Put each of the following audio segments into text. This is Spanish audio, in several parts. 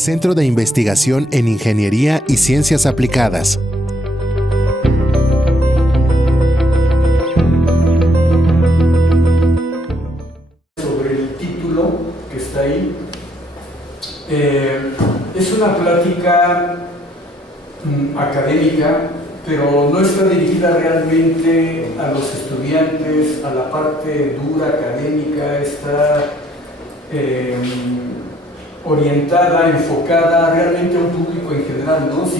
Centro de Investigación en Ingeniería y Ciencias Aplicadas. Sobre el título que está ahí, es una plática académica, pero no está dirigida realmente a los estudiantes, a la parte dura académica, está orientada, enfocada realmente a un público en general, ¿no? Si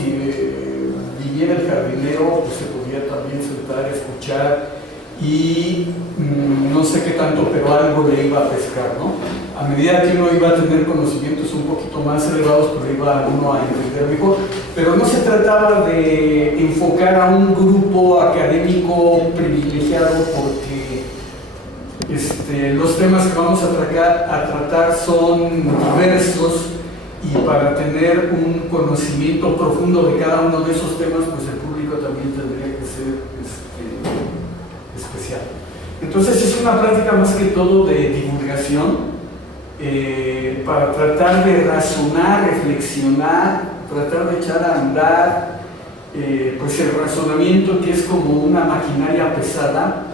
viviera el jardinero, pues se podría también sentar, escuchar y no sé qué tanto, pero algo le iba a pescar, ¿no? A medida que uno iba a tener conocimientos un poquito más elevados, pues iba uno a entender mejor, pero no se trataba de enfocar a un grupo académico privilegiado porque los temas que vamos a tratar son diversos y para tener un conocimiento profundo de cada uno de esos temas, pues el público también tendría que ser especial. Entonces es una plática más que todo de divulgación, para tratar de razonar, reflexionar, tratar de echar a andar pues el razonamiento, que es como una maquinaria pesada.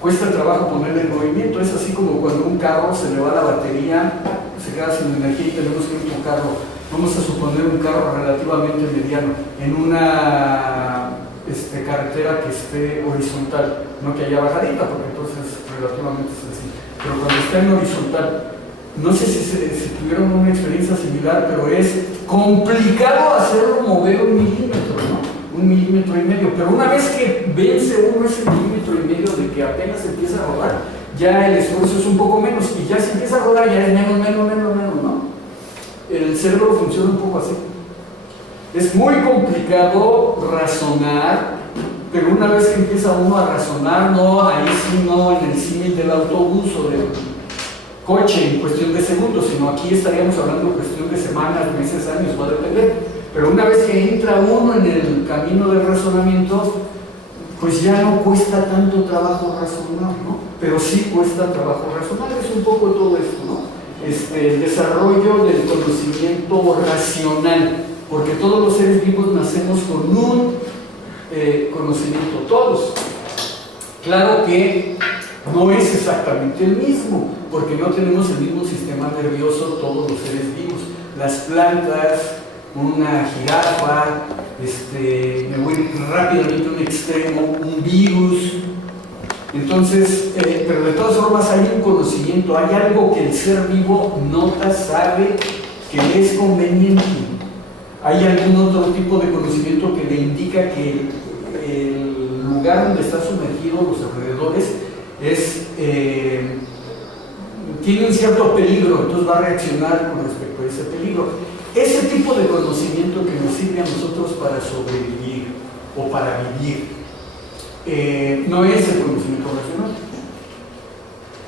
Cuesta trabajo ponerle en movimiento, es así como cuando un carro se le va la batería, se queda sin energía y tenemos que empujarlo. Vamos a suponer un carro relativamente mediano en una carretera que esté horizontal, no que haya bajadita, porque entonces relativamente es sencillo, pero cuando está en horizontal, no sé si tuvieron una experiencia similar, pero es complicado hacerlo mover 1 milímetro, ¿no? 1,5 milímetros, pero una vez que vence uno ese 1,5 milímetros de que apenas empieza a rodar, ya el esfuerzo es un poco menos, y ya si empieza a rodar ya es menos, ¿no? El cerebro funciona un poco así. Es muy complicado razonar, pero una vez que empieza uno a razonar, no, ahí sí no en el símil del autobús o del coche en cuestión de segundos, sino aquí estaríamos hablando en cuestión de semanas, meses, años, va a depender. Pero una vez que entra uno en el camino del razonamiento, pues ya no cuesta tanto trabajo razonar, ¿no? Pero sí cuesta trabajo razonar, es un poco todo esto, ¿no? El desarrollo del conocimiento racional, porque todos los seres vivos nacemos con un conocimiento, todos. Claro que no es exactamente el mismo, porque no tenemos el mismo sistema nervioso todos los seres vivos. Las plantas, una jirafa, me voy rápidamente a un extremo, un virus. Entonces, pero de todas formas hay un conocimiento, hay algo que el ser vivo nota, sabe que es conveniente. Hay algún otro tipo de conocimiento que le indica que el lugar donde está sumergido, los alrededores, tiene un cierto peligro, entonces va a reaccionar con respecto a ese peligro. Ese tipo de conocimiento que nos sirve a nosotros para sobrevivir o para vivir, no es el conocimiento racional.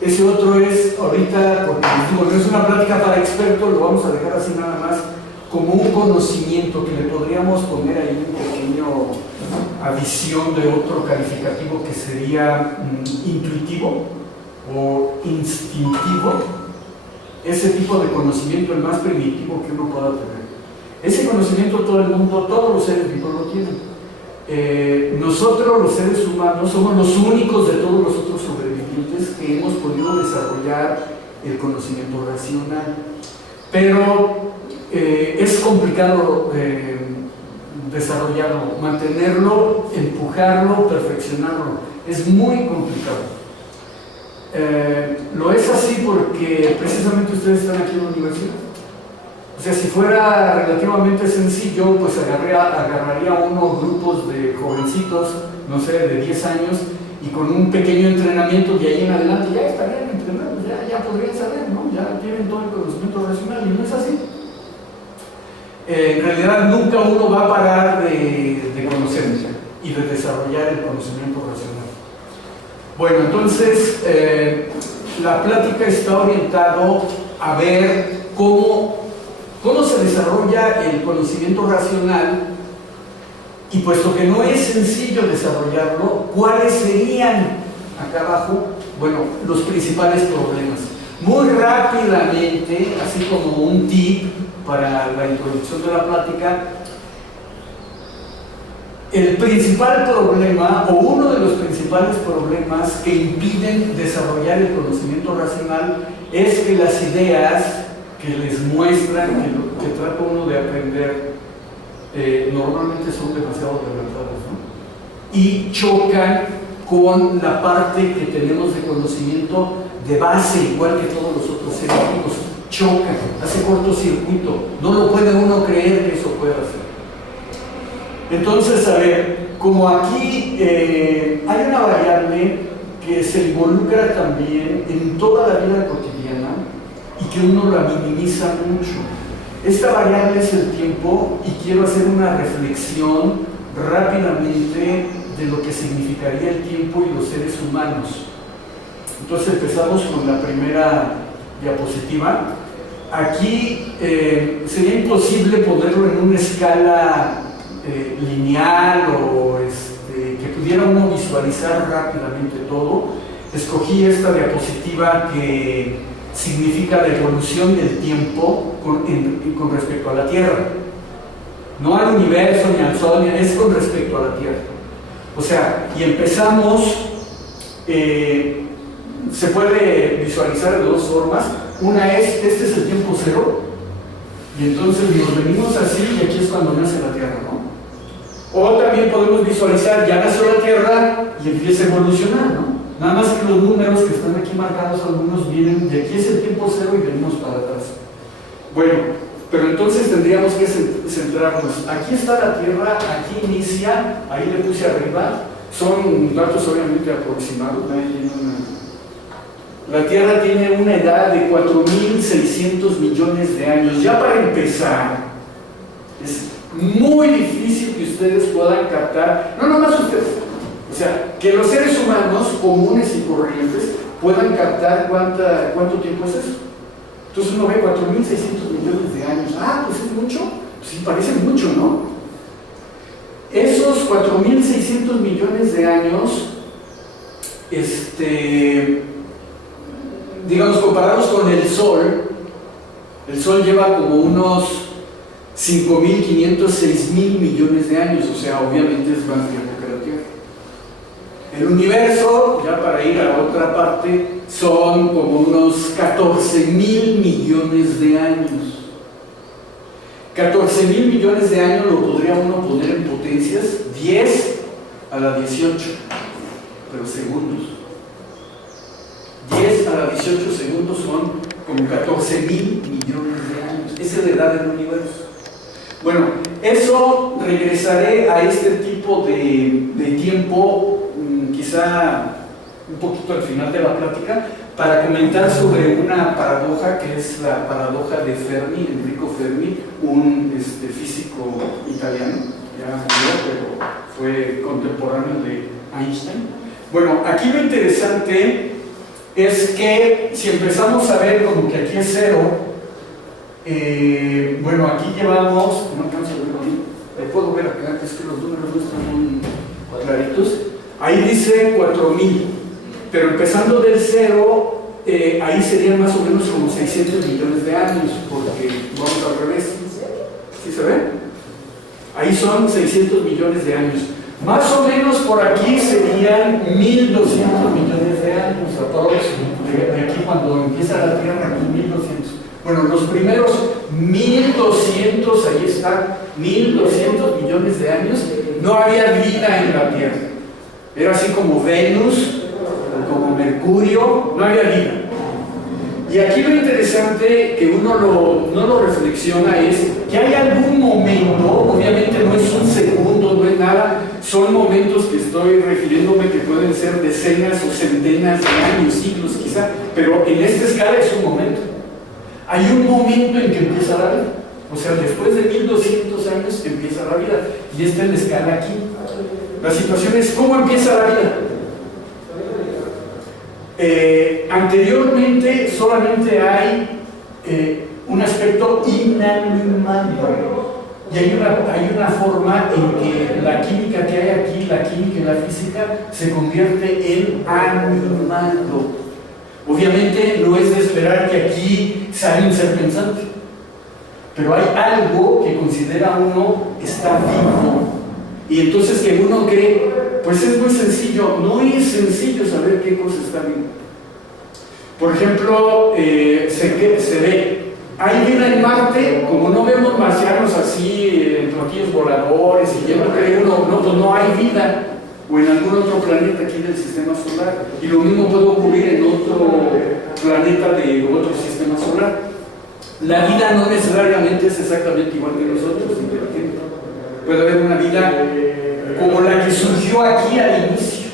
Ese otro es, ahorita, porque les digo, no es una plática para expertos, lo vamos a dejar así nada más, como un conocimiento que le podríamos poner ahí un pequeño adición de otro calificativo que sería intuitivo o instintivo. Ese tipo de conocimiento, el más primitivo que uno pueda tener. Ese conocimiento todo el mundo, todos los seres vivos lo tienen. Nosotros los seres humanos somos los únicos de todos los otros sobrevivientes que hemos podido desarrollar el conocimiento racional. Pero es complicado desarrollarlo, mantenerlo, empujarlo, perfeccionarlo. Es muy complicado. Lo es así porque precisamente ustedes están aquí en la universidad. O sea, si fuera relativamente sencillo, pues agarraría unos grupos de jovencitos, no sé, de 10 años, y con un pequeño entrenamiento de ahí en adelante ya estarían entrenados, ya podrían saber, ¿no? Ya tienen todo el conocimiento racional, y no es así. En realidad nunca uno va a parar de conocerse y de desarrollar el conocimiento racional. Bueno, entonces la plática está orientada a ver cómo se desarrolla el conocimiento racional, y puesto que no es sencillo desarrollarlo, ¿cuáles serían, acá abajo, bueno, los principales problemas? Muy rápidamente, así como un tip para la introducción de la plática, el principal problema, o uno de los principales problemas que impiden desarrollar el conocimiento racional, es que las ideas que les muestran, que trata uno de aprender, normalmente son demasiado adelantadas, ¿no? Y chocan con la parte que tenemos de conocimiento de base, igual que todos los otros seres vivos. Chocan, hace cortocircuito, no lo puede uno creer que eso pueda hacer. Entonces, a ver, como aquí hay una variable que se involucra también en toda la vida cotidiana y que uno la minimiza mucho. Esta variable es el tiempo y quiero hacer una reflexión rápidamente de lo que significaría el tiempo y los seres humanos. Entonces empezamos con la primera diapositiva. Aquí sería imposible ponerlo en una escala lineal o que pudiera uno visualizar rápidamente todo. Escogí esta diapositiva que significa la evolución del tiempo con respecto a la Tierra. No al universo ni al Sol, es con respecto a la Tierra. O sea, y empezamos, se puede visualizar de dos formas. Una es, este es el tiempo cero, y entonces nos venimos así y aquí es cuando nace la Tierra, ¿no? O también podemos visualizar, ya nació la Tierra y empieza a evolucionar, ¿no? Nada más que los números que están aquí marcados, algunos vienen de aquí es el tiempo cero y venimos para atrás. Bueno, pero entonces tendríamos que centrarnos. Aquí está la Tierra, aquí inicia, ahí le puse arriba, son datos obviamente aproximados. La Tierra tiene una edad de 4.600 millones de años. Ya para empezar, es muy difícil que ustedes puedan captar, no nomás ustedes, o sea, que los seres humanos comunes y corrientes puedan captar cuánto tiempo es eso. Entonces uno ve 4.600 millones de años. Ah, pues es mucho. Sí, parece mucho, ¿no? Esos 4.600 millones de años, digamos, comparados con el Sol lleva como unos 5.500, 6.000 millones de años, o sea, obviamente es más tiempo que la Tierra. El universo, ya para ir a otra parte, son como unos 14.000 millones de años. 14.000 millones de años lo podría uno poner en potencias, 10 a la 18, pero segundos. 10 a la 18 segundos son como 14.000 millones de años. Esa es la edad del universo. Bueno, eso regresaré a este tipo de tiempo, quizá un poquito al final de la plática, para comentar sobre una paradoja que es la paradoja de Fermi, Enrico Fermi, un físico italiano, ya murió, pero fue contemporáneo de Einstein. Bueno, aquí lo interesante es que si empezamos a ver como que aquí es cero, bueno, aquí llevamos, no alcanzo a ver ahí, puedo ver acá, es que los números no están muy claritos, ahí dice 4.000, pero empezando del cero, ahí serían más o menos como 600 millones de años, porque vamos al revés, ¿sí se ve? Ahí son 600 millones de años. Más o menos por aquí serían 1.200 millones de años, de aquí cuando empieza la Tierra, aquí 1.200. Bueno, los primeros 1.200, ahí están, 1.200 millones de años, no había vida en la Tierra. Era así como Venus, como Mercurio, no había vida. Y aquí lo interesante que uno no lo reflexiona es que hay algún momento, obviamente no es un segundo, no es nada, son momentos que estoy refiriéndome que pueden ser decenas o centenas de años, siglos quizá, pero en esta escala es un momento. Hay un momento en que empieza la vida, o sea, después de 1.200 años empieza la vida, y esta es la escala aquí. La situación es, ¿cómo empieza la vida? Anteriormente solamente hay un aspecto inanimado, y hay una forma en que la química que hay aquí, la química y la física, se convierte en animado. Obviamente no es de esperar que aquí sale un ser pensante, pero hay algo que considera uno está vivo, y entonces que uno cree, pues es muy sencillo. No es sencillo saber qué cosa está vivo. Por ejemplo, se ve, hay vida en Marte, como no vemos marcianos así, platillos voladores, y ya no cree uno, no, pues no hay vida, o en algún otro planeta aquí del sistema solar, y lo mismo puede ocurrir en otro planeta de otro sistema solar. La vida no necesariamente es exactamente igual que nosotros, inteligente. Puede haber una vida como la que surgió aquí al inicio.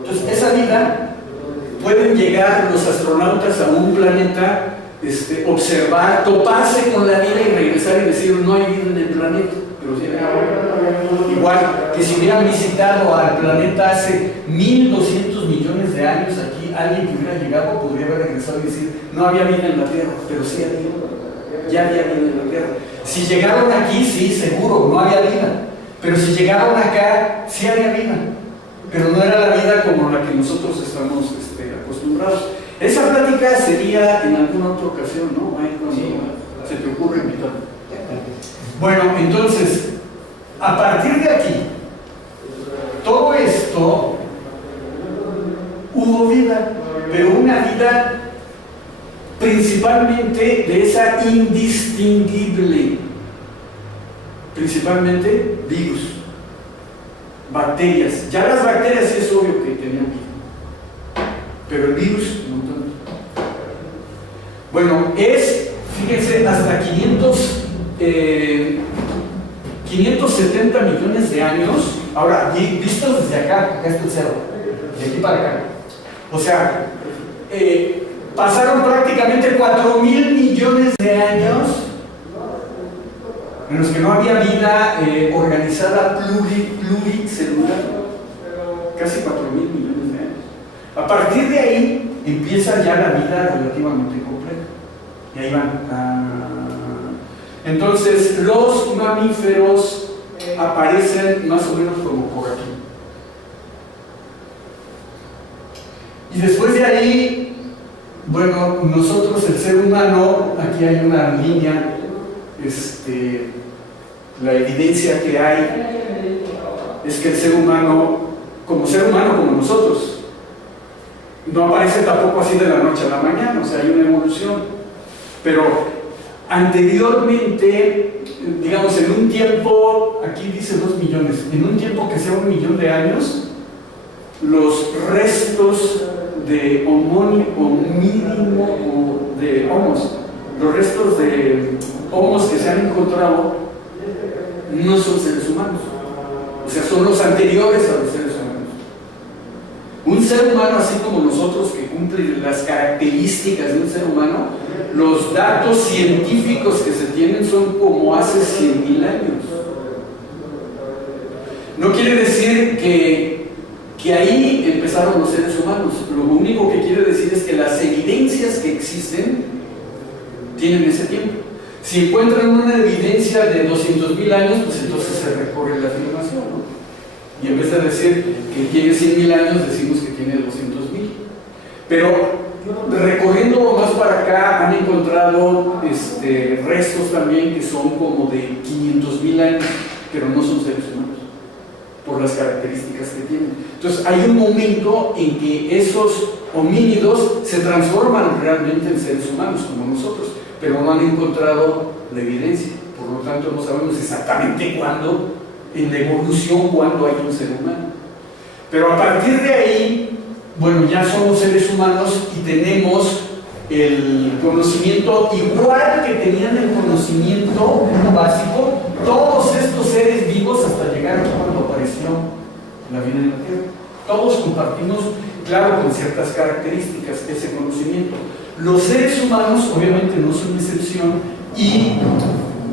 Entonces, esa vida, pueden llegar los astronautas a un planeta, observar, toparse con la vida y regresar y decir, no hay vida en el planeta, pero sí hay vida. Igual que si hubieran visitado al planeta hace 1200 millones de años aquí, alguien que hubiera llegado podría haber regresado y decir, no había vida en la Tierra, pero sí había, ya había vida en la Tierra. Si llegaron aquí, sí, seguro, no había vida, pero si llegaron acá, sí había vida, pero no era la vida como la que nosotros estamos acostumbrados. Esa plática sería en alguna otra ocasión, ¿no? Ahí cuando se te ocurre invitar. Bueno, entonces, a partir de aquí, todo esto, hubo vida, pero una vida principalmente de esa indistinguible, principalmente virus, bacterias. Ya las bacterias sí es obvio que tenían vida, pero el virus no tanto. Bueno, fíjense, hasta 570 millones de años. Ahora, vistos desde acá está el cero, de aquí para acá. O sea, pasaron prácticamente 4.000 millones de años en los que no había vida organizada pluricelular. Casi 4.000 millones de años. A partir de ahí empieza ya la vida relativamente compleja. Y ahí van. Entonces, los mamíferos aparecen más o menos como por aquí. Y después de ahí, bueno, nosotros, el ser humano, aquí hay una línea, la evidencia que hay es que el ser humano como nosotros, no aparece tampoco así de la noche a la mañana, o sea, hay una evolución. Pero anteriormente, digamos, en un tiempo, aquí dice 2 millones, en un tiempo que sea 1 millón de años, los restos de los restos de homos que se han encontrado no son seres humanos, o sea, son los anteriores a los seres humanos. Un ser humano así como nosotros, que cumple las características de un ser humano, los datos científicos que se tienen son como hace 100.000 años. No quiere decir que ahí empezaron los seres humanos. Lo único que quiere decir es que las evidencias que existen tienen ese tiempo. Si encuentran una evidencia de 200.000 años, pues entonces se recorre la afirmación, ¿no? Y en vez de decir que tiene 100.000 años, decimos que tiene 200.000. Pero recorriendo más para acá, han encontrado restos también que son como de 500.000 años, pero no son seres humanos, por las características que tienen. Entonces hay un momento en que esos homínidos se transforman realmente en seres humanos como nosotros, pero no han encontrado la evidencia. Por lo tanto, no sabemos exactamente cuándo, en la evolución, cuándo hay un ser humano. Pero a partir de ahí, bueno, ya somos seres humanos y tenemos el conocimiento igual que tenían el conocimiento básico todos estos seres vivos hasta llegar aquí cuando apareció la vida en la Tierra. Todos compartimos, claro, con ciertas características, ese conocimiento. Los seres humanos obviamente no son excepción, y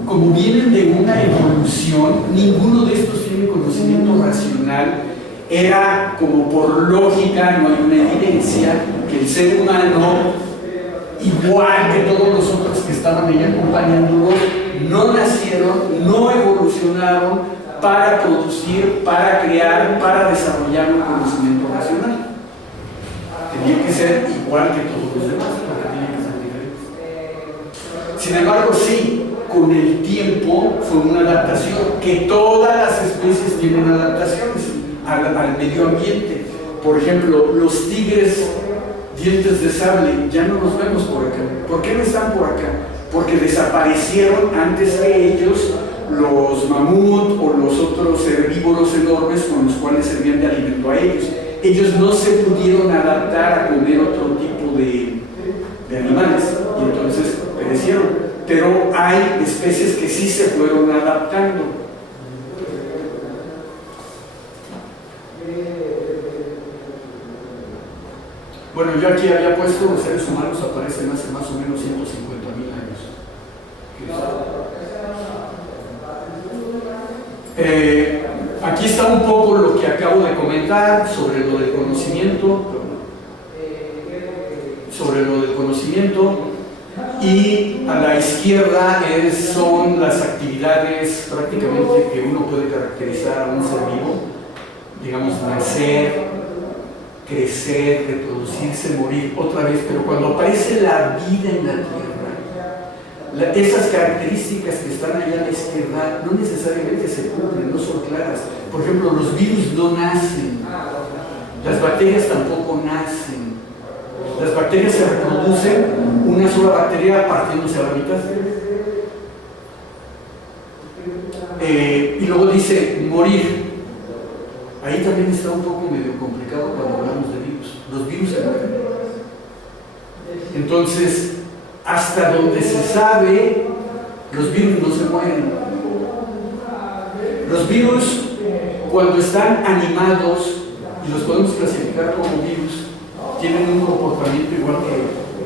como vienen de una evolución, ninguno de estos tiene conocimiento racional. Era como por lógica, no hay una evidencia que el ser humano, igual que todos los otros que estaban ahí acompañándolos, no nacieron, no evolucionaron para producir, para crear, para desarrollar un conocimiento racional. Tenía que ser igual que todos los demás, porque tienen que ser diferentes. Sin embargo, sí, con el tiempo fue una adaptación, que todas las especies tienen adaptaciones al medio ambiente. Por ejemplo, los tigres dientes de sable ya no los vemos por acá. ¿Por qué no están por acá? Porque desaparecieron antes de ellos los mamut o los otros herbívoros enormes con los cuales servían de alimento a ellos. Ellos no se pudieron adaptar a comer otro tipo de animales y entonces perecieron. Pero hay especies que sí se fueron adaptando. Bueno, yo aquí había puesto los seres humanos aparecen hace más o menos 150.000 años. Aquí está un poco lo que acabo de comentar sobre lo del conocimiento. Y a la izquierda son las actividades prácticamente que uno puede caracterizar a un ser vivo, digamos, nacer, crecer, reproducirse, morir, otra vez, pero cuando aparece la vida en la Tierra, esas características que están allá a la izquierda no necesariamente se cumplen, no son claras. Por ejemplo, los virus no nacen, las bacterias tampoco nacen. Las bacterias se reproducen, una sola bacteria partiéndose a la mitad. Y luego dice morir. Ahí también está un poco medio complicado cuando hablamos de virus. Los virus se mueren. Entonces, hasta donde se sabe, los virus no se mueren. Los virus, cuando están animados, y los podemos clasificar como virus, tienen un comportamiento igual que,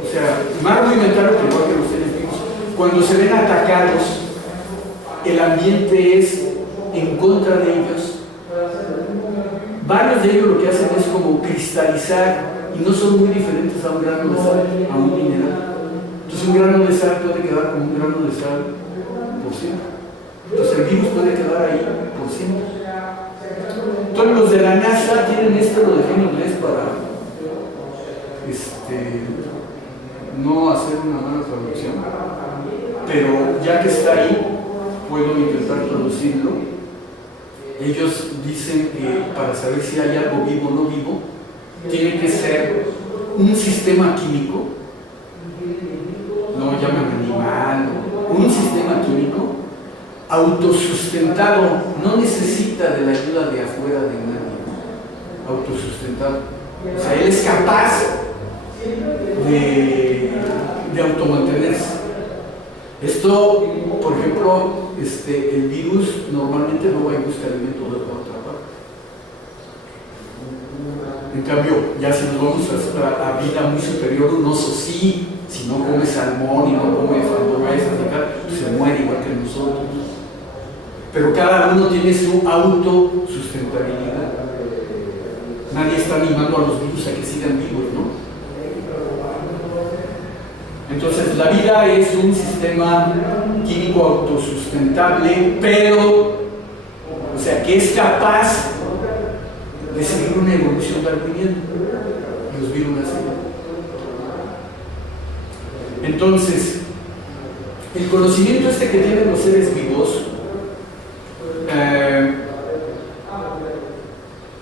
o sea, más rudimentario que igual que los seres vivos. Cuando se ven atacados, el ambiente es en contra de ellos. Varios de ellos lo que hacen es como cristalizar y no son muy diferentes a un grano de sal, a un mineral. Entonces un grano de sal puede quedar como un grano de sal por siempre. Entonces el virus puede quedar ahí por siempre. Entonces los de la NASA tienen esto, lo dejé en inglés para no hacer una mala traducción, pero ya que está ahí, puedo intentar traducirlo. Ellos dicen que para saber si hay algo vivo o no vivo, tiene que ser un sistema químico, no llaman animal, un sistema químico autosustentado, no necesita de la ayuda de afuera de nadie, autosustentado. O sea, él es capaz de automantenerse. Esto, por ejemplo, el virus normalmente no va y busca alimento de otra parte. En cambio, ya si nos vamos a vida muy superior, un oso sí, si no come salmón y no come frambuesas y tal, se muere igual que nosotros. Pero cada uno tiene su autosustentabilidad. Nadie está animando a los virus a que sigan vivos, ¿no? Entonces, la vida es un sistema químico autosustentable, pero, o sea, que es capaz de seguir una evolución darwiniana. Los virus así. Entonces, el conocimiento que tienen los seres vivos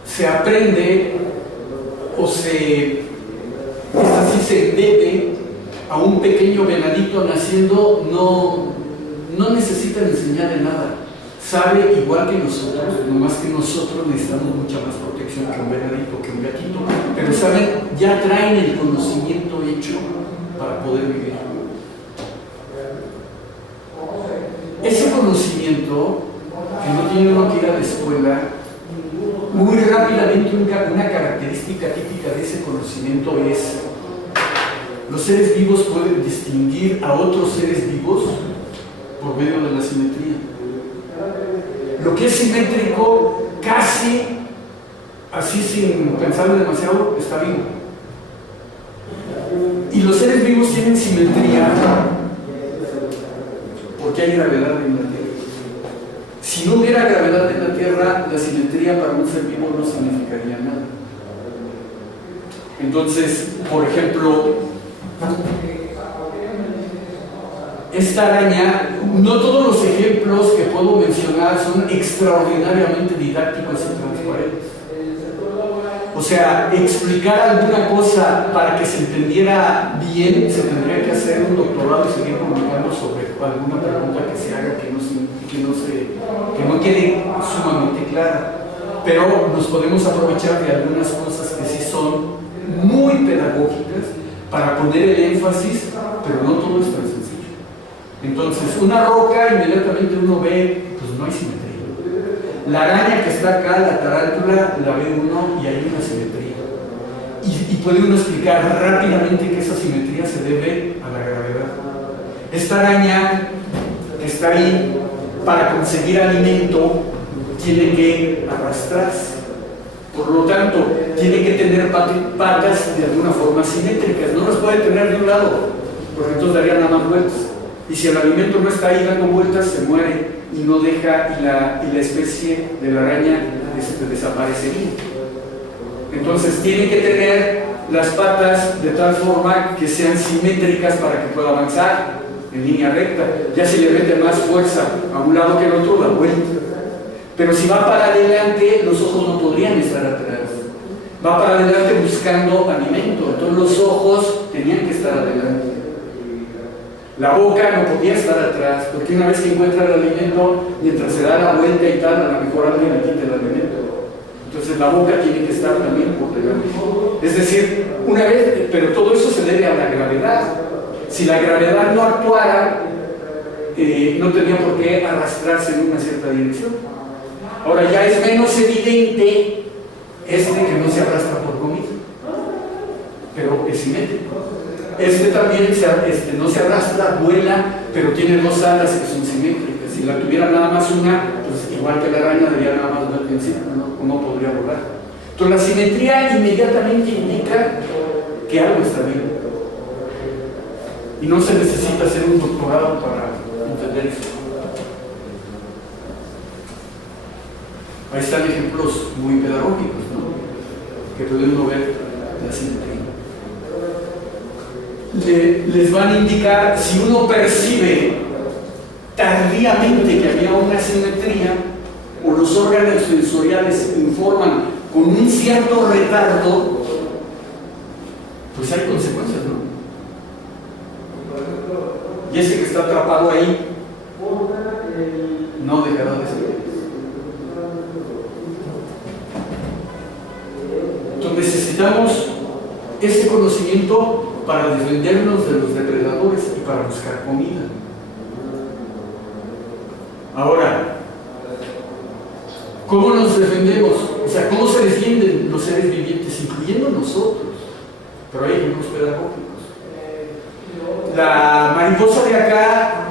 se aprende o se debe a un pequeño venadito naciendo, no necesitan enseñarle nada, sabe igual que nosotros, nomás que nosotros necesitamos mucha más protección que un venadito, que un gatito, pero saben, ya traen el conocimiento hecho para poder vivir. Ese conocimiento, que no tiene uno que ir a la escuela, muy rápidamente una característica típica de ese conocimiento es: los seres vivos pueden distinguir a otros seres vivos por medio de la simetría. Lo que es simétrico, casi así sin pensarlo demasiado, está vivo. Y los seres vivos tienen simetría porque hay gravedad en la Tierra. Si no hubiera gravedad en la Tierra, la simetría para un ser vivo no significaría nada. Entonces, por ejemplo, esta araña, no todos los ejemplos que puedo mencionar son extraordinariamente didácticos y transparentes. O sea, explicar alguna cosa para que se entendiera bien, se tendría que hacer un doctorado y seguir comunicando sobre alguna pregunta que se haga que no quede sumamente clara. Pero nos podemos aprovechar de algunas cosas que sí son muy pedagógicas para poner el énfasis, pero no todo es tan sencillo. Entonces, una roca, inmediatamente uno ve, pues no hay simetría. La araña que está acá, la tarántula, la ve uno y hay una simetría. Y puede uno explicar rápidamente que esa simetría se debe a la gravedad. Esta araña que está ahí, para conseguir alimento, tiene que arrastrarse. Por lo tanto, tiene que tener patas de alguna forma simétricas. No las puede tener de un lado, porque entonces daría nada más vueltas. Y si el alimento no está ahí dando vueltas, se muere y no deja, y la especie de la araña desaparecería. Entonces tiene que tener las patas de tal forma que sean simétricas para que pueda avanzar en línea recta. Ya si le mete más fuerza a un lado que al otro, da vuelta. Pero si va para adelante, los ojos no podrían estar atrás. Va para adelante buscando alimento, entonces los ojos tenían que estar adelante. La boca no podía estar atrás, porque una vez que encuentra el alimento, mientras se da la vuelta y tal, a lo mejor alguien le quita el alimento. Entonces la boca tiene que estar también por delante. Es decir, una vez, pero todo eso se debe a la gravedad. Si la gravedad no actuara, no tenía por qué arrastrarse en una cierta dirección. Ahora ya es menos evidente que no se arrastra por comida, pero es simétrico. También no se arrastra, vuela, pero tiene dos alas que son simétricas. Si la tuviera nada más una, pues igual que la araña daría nada más una encima, no podría volar. Entonces la simetría inmediatamente indica que algo está bien. Y no se necesita hacer un doctorado para entender eso. Ahí están ejemplos muy pedagógicos, ¿no? Que puede uno ver la simetría. Les van a indicar, si uno percibe tardíamente que había una simetría, o los órganos sensoriales informan con un cierto retardo, pues hay consecuencias, ¿no? Y ese que está atrapado ahí no dejará de ser. Entonces necesitamos este conocimiento para defendernos de los depredadores y para buscar comida. Ahora, ¿cómo nos defendemos? O sea, ¿cómo se defienden los seres vivientes, incluyendo nosotros? Pero hay ejemplos pedagógicos. La mariposa de acá,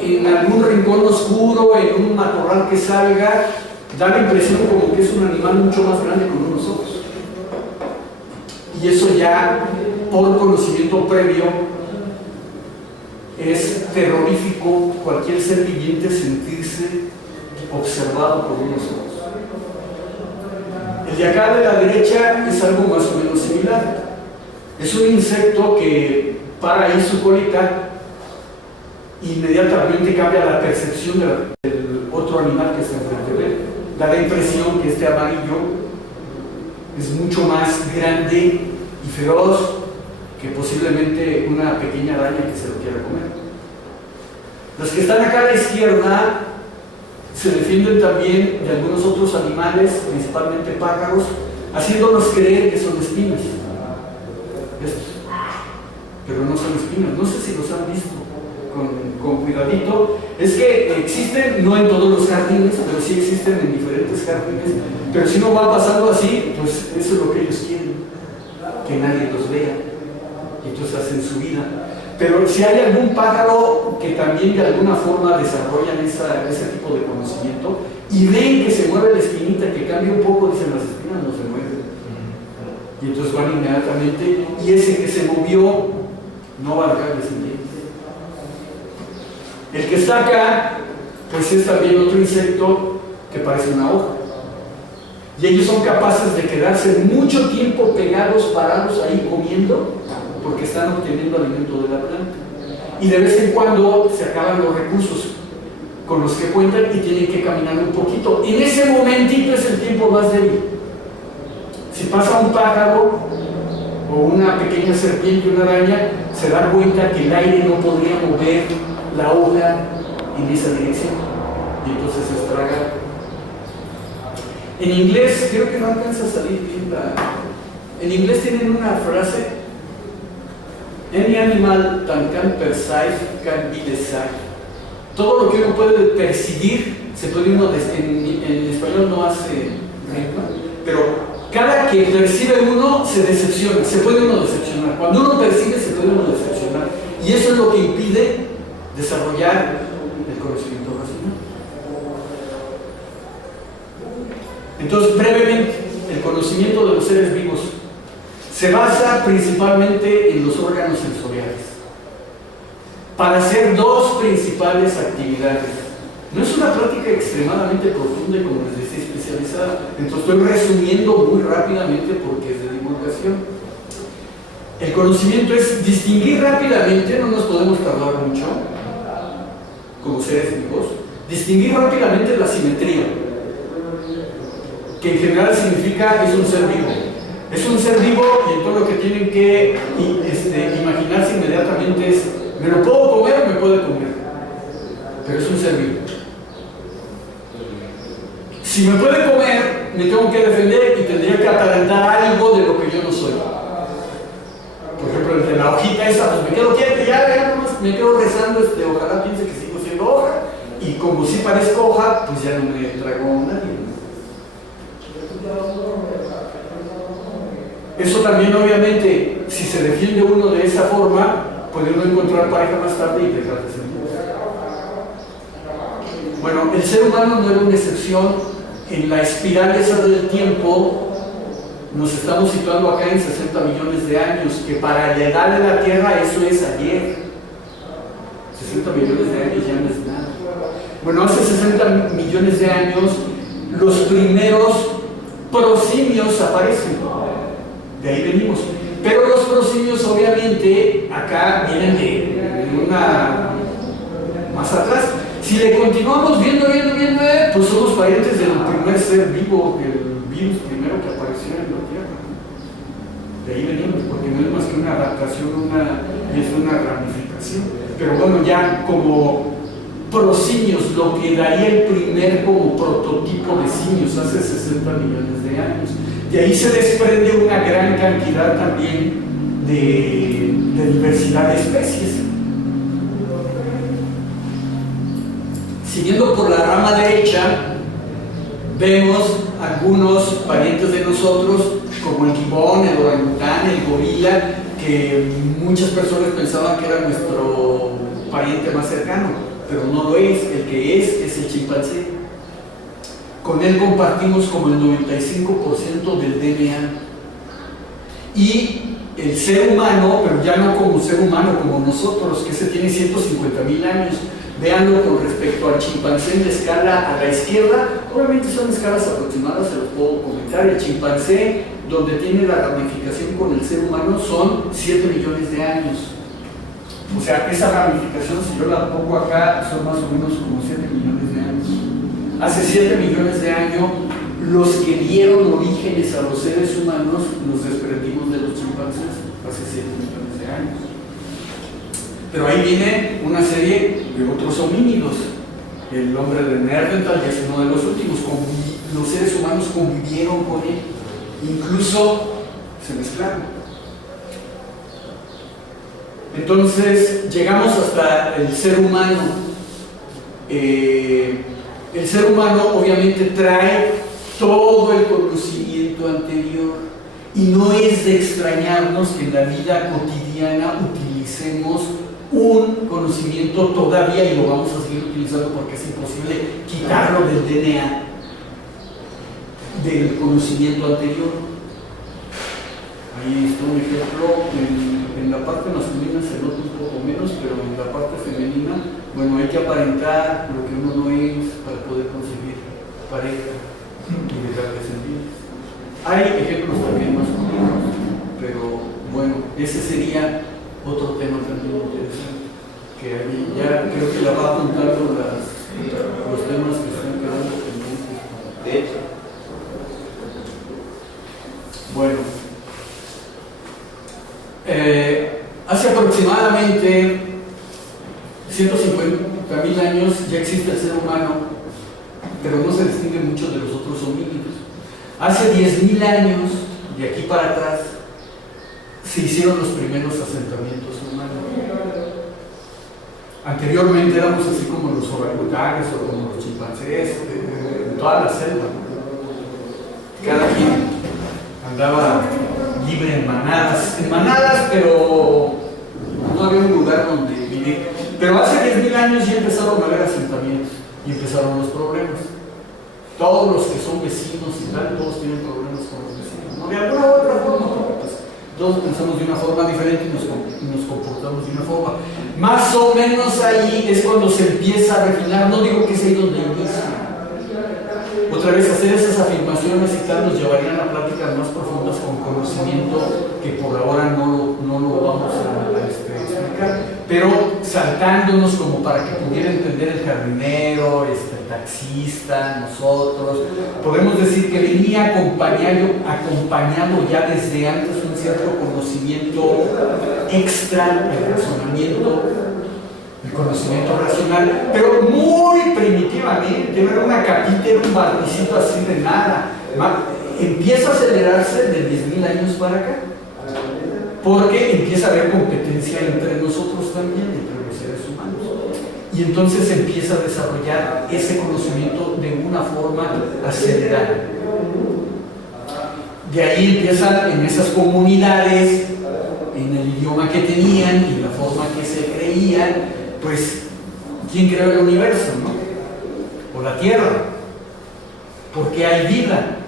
en algún rincón oscuro, en un matorral que salga, da la impresión como que es un animal mucho más grande que unos ojos. Y eso ya, por conocimiento previo, es terrorífico cualquier ser viviente sentirse observado por unos ojos. El de acá de la derecha es algo más o menos similar. Es un insecto que para ahí su colita, inmediatamente cambia la percepción del otro animal que está enfrente de él. Da la impresión que este amarillo es mucho más grande y feroz que posiblemente una pequeña araña que se lo quiera comer. Los que están acá a la izquierda se defienden también de algunos otros animales, principalmente pájaros, haciéndonos creer que son espinas. Estos. Pero no son espinas, no sé si los han visto con cuidadito. Es que existen, no en todos los jardines, pero sí existen en diferentes jardines. Pero si no va pasando así, pues eso es lo que ellos quieren, que nadie los vea, y entonces hacen su vida. Pero si hay algún pájaro que también de alguna forma desarrollan ese tipo de conocimiento y ven que se mueve la espinita, que cambia un poco, dicen las espinas no se mueven, y entonces van inmediatamente, y ese que se movió no va a dejar descendientes. El que está acá, pues es también otro insecto que parece una hoja. Y ellos son capaces de quedarse mucho tiempo pegados, parados ahí comiendo, porque están obteniendo alimento de la planta. Y de vez en cuando se acaban los recursos con los que cuentan y tienen que caminar un poquito. En ese momentito es el tiempo más débil. Si pasa un pájaro o una pequeña serpiente, una araña, se da cuenta que el aire no podría mover la hoja en esa dirección y entonces se estraga. En inglés, creo que no alcanza a salir bien en inglés tienen una frase: any animal that can perceive can be desired. Todo lo que uno puede percibir, se puede uno, en español no hace rima, pero cada que percibe uno se decepciona, se puede uno decepcionar. Cuando uno percibe se puede uno decepcionar. Y eso es lo que impide desarrollar el conocimiento racional. Entonces, brevemente, el conocimiento de los seres vivos se basa principalmente en los órganos sensoriales para hacer dos principales actividades. No es una práctica extremadamente profunda y, como les decía, especializada. Entonces estoy resumiendo muy rápidamente porque es de divulgación. El conocimiento es distinguir rápidamente, no nos podemos tardar mucho como seres vivos, distinguir rápidamente la simetría, que en general significa es un ser vivo. Es un ser vivo y todo lo que tienen que imaginarse inmediatamente es: ¿me lo puedo comer o me puede comer? Pero es un ser vivo. Si me puede comer, me tengo que defender y tendría que aparentar algo de lo que yo no soy. Por ejemplo, entre la hojita esa, pues me quedo quieto, ya nomás me quedo rezando, ojalá piense que sigo siendo hoja, y como si parezco hoja, pues ya no me traigo a nadie. Eso también, obviamente, si se defiende uno de esa forma, puede uno encontrar pareja más tarde y dejar de ser mujer. Bueno, el ser humano no era una excepción. En la espiral esa del tiempo nos estamos situando acá en 60 millones de años, que para la edad de la Tierra eso es ayer. 60 millones de años ya no es nada. Bueno, hace 60 millones de años los primeros prosimios aparecen. De ahí venimos. Pero los prosimios, obviamente, acá vienen de una más atrás. Si le continuamos viendo, pues somos parientes del primer ser vivo, el virus primero que apareció en la Tierra. De ahí venimos, porque no es más que una adaptación, es una ramificación. Pero bueno, ya como prosimios, lo que daría el primer como prototipo de simios hace 60 millones de años. De ahí se desprende una gran cantidad también de diversidad de especies. Siguiendo por la rama derecha, vemos algunos parientes de nosotros, como el gibón, el orangután, el gorila, que muchas personas pensaban que era nuestro pariente más cercano, pero no lo es. El que es el chimpancé. Con él compartimos como el 95% del DNA. Y el ser humano, pero ya no como ser humano, como nosotros, que ese tiene 150,000 años. Véanlo con respecto al chimpancé en la escala a la izquierda. Obviamente son escalas aproximadas, se los puedo comentar. El chimpancé, donde tiene la ramificación con el ser humano, son 7 millones de años. O sea, esa ramificación, si yo la pongo acá, son más o menos como 7 millones de años. Hace 7 millones de años, los que dieron orígenes a los seres humanos nos desprendimos de los chimpancés. Hace 7 millones de años. Pero ahí viene una serie de otros homínidos. El hombre de Neandertal ya es uno de los últimos. Los seres humanos convivieron con él, incluso se mezclaron. Entonces llegamos hasta el ser humano. El ser humano obviamente trae todo el conocimiento anterior, y no es de extrañarnos que en la vida cotidiana utilicemos un conocimiento todavía, y lo vamos a seguir utilizando porque es imposible quitarlo del DNA, del conocimiento anterior. Ahí está un ejemplo. En la parte masculina se nota un poco menos, pero en la parte femenina, bueno, hay que aparentar lo que uno no es para poder conseguir pareja. y dejar descendientes. Hay ejemplos también más comunes, pero bueno, ese sería otro tema también interesante, que ahí ya creo que la va apuntando los temas que están quedando pendientes. De hecho. Bueno, hace aproximadamente 150.000 años ya existe el ser humano, pero no se distingue mucho de los otros homínidos. Hace 10.000 años, de aquí para atrás, se hicieron los primeros asentamientos humanos. Anteriormente éramos así como los orangutanes o como los chimpancés, en toda la selva. Cada quien andaba libre en manadas, pero no había un lugar donde vivir. Pero hace 10.000 años ya empezaron a haber asentamientos y empezaron los problemas. Todos los que son vecinos y tal, todos tienen problemas con los vecinos, ¿no? De alguna u otra forma, pues, todos pensamos de una forma diferente y nos comportamos de una forma. Más o menos ahí es cuando se empieza a refinar, no digo que es ahí donde inicia. Otra vez, hacer esas afirmaciones y tal nos llevarían a pláticas más profundas con conocimiento que por ahora no lo vamos a explicar, pero saltándonos como para que pudiera entender el jardinero, el taxista, nosotros, podemos decir que venía acompañado ya desde antes un cierto conocimiento extra, el conocimiento racional, pero muy primitivamente, era una capita, era un barnicito así de nada. Empieza a acelerarse de 10.000 años para acá, porque empieza a haber competencia entre nosotros también, entre los seres humanos, y entonces empieza a desarrollar ese conocimiento de una forma acelerada. De ahí empiezan en esas comunidades, en el idioma que tenían y la forma que se creían, pues, ¿quién creó el universo, no? O la Tierra. ¿Por qué hay vida?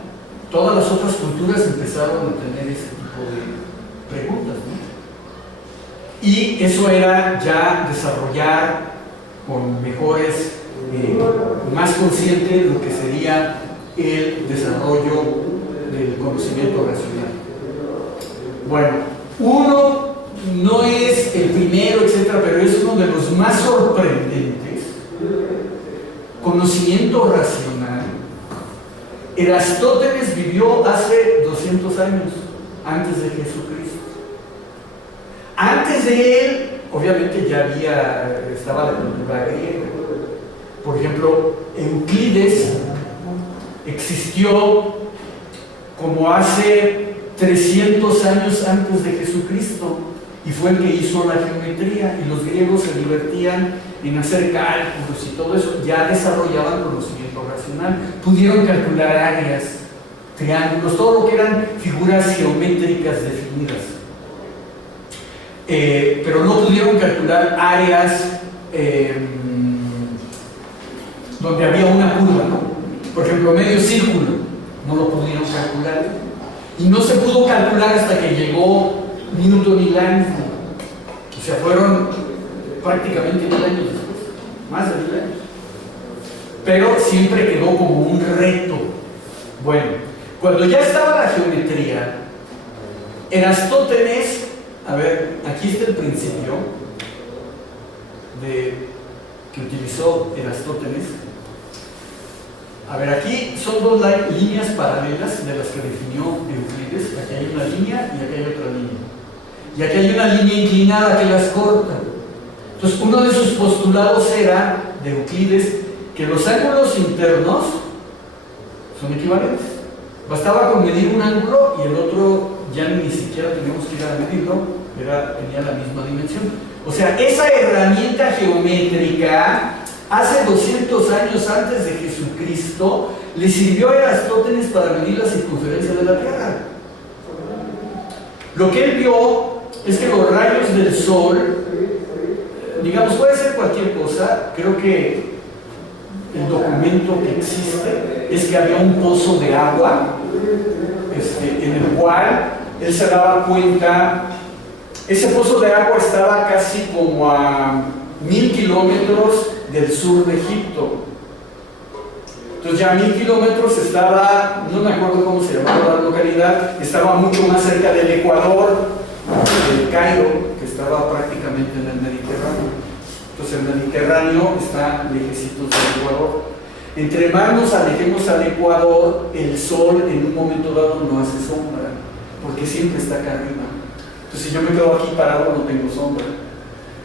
Todas las otras culturas empezaron a tener ese tipo de preguntas, ¿no? Y eso era ya desarrollar con mejores, más consciente lo que sería el desarrollo del conocimiento racional. Bueno, uno no es el primero, etcétera, pero es uno de los más sorprendentes. Conocimiento racional. Erastótenes vivió hace 200 años, antes de Jesucristo. Antes de él, obviamente ya estaba la cultura griega. Por ejemplo, Euclides existió como hace 300 años antes de Jesucristo y fue el que hizo la geometría, y los griegos se divertían en hacer cálculos y todo eso, ya desarrollaban conocimiento racional, pudieron calcular áreas, triángulos, todo lo que eran figuras geométricas definidas, pero no pudieron calcular áreas donde había una curva, ¿no? Por ejemplo, medio círculo, no lo pudieron calcular, y no se pudo calcular hasta que llegó Newton y Einstein. O sea, fueron prácticamente 1000 años después, más de 1000 años. Pero siempre quedó como un reto. Bueno, cuando ya estaba la geometría, Erastótenes, a ver, aquí está el principio que utilizó Erastótenes. A ver, aquí son dos líneas paralelas de las que definió Euclides. Aquí hay una línea y aquí hay otra línea. Y aquí hay una línea inclinada que las corta. Entonces, uno de sus postulados era, de Euclides, que los ángulos internos son equivalentes. Bastaba con medir un ángulo y el otro ya ni siquiera teníamos que ir a medirlo, tenía la misma dimensión. O sea, esa herramienta geométrica, hace 200 años antes de Jesucristo, le sirvió a Erastótenes para medir la circunferencia de la Tierra. Lo que él vio es que los rayos del sol, digamos, puede ser cualquier cosa. Creo que el documento que existe es que había un pozo de agua en el cual él se daba cuenta. Ese pozo de agua estaba casi como a 1000 kilómetros del sur de Egipto. Entonces ya a 1000 kilómetros estaba, no me acuerdo cómo se llamaba la localidad, estaba mucho más cerca del Ecuador, del Cairo, que estaba prácticamente en el Mediterráneo. Entonces el Mediterráneo está lejecitos del Ecuador. Entre más nos alejemos al Ecuador, el sol en un momento dado no hace sombra, porque siempre está acá arriba. Entonces si yo me quedo aquí parado no tengo sombra.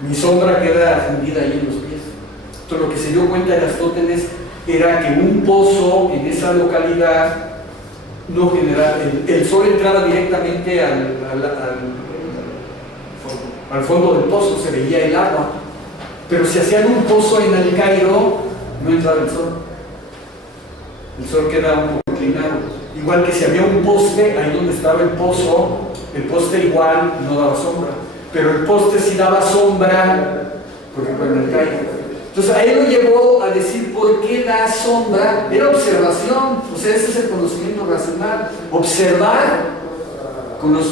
Mi sombra queda fundida ahí en los pies. Entonces lo que se dio cuenta Aristóteles era que un pozo en esa localidad no generaba, el sol entraba directamente al fondo del pozo, se veía el agua. Pero si hacían un pozo en el Cairo, no entraba el sol. El sol queda un poco inclinado. Igual que si había un poste, ahí donde estaba el poste igual no daba sombra. Pero el poste sí daba sombra, por ejemplo, en el Cairo. Entonces a él lo llevó a decir por qué da sombra. Era observación, o sea, ese es el conocimiento racional. Observar con los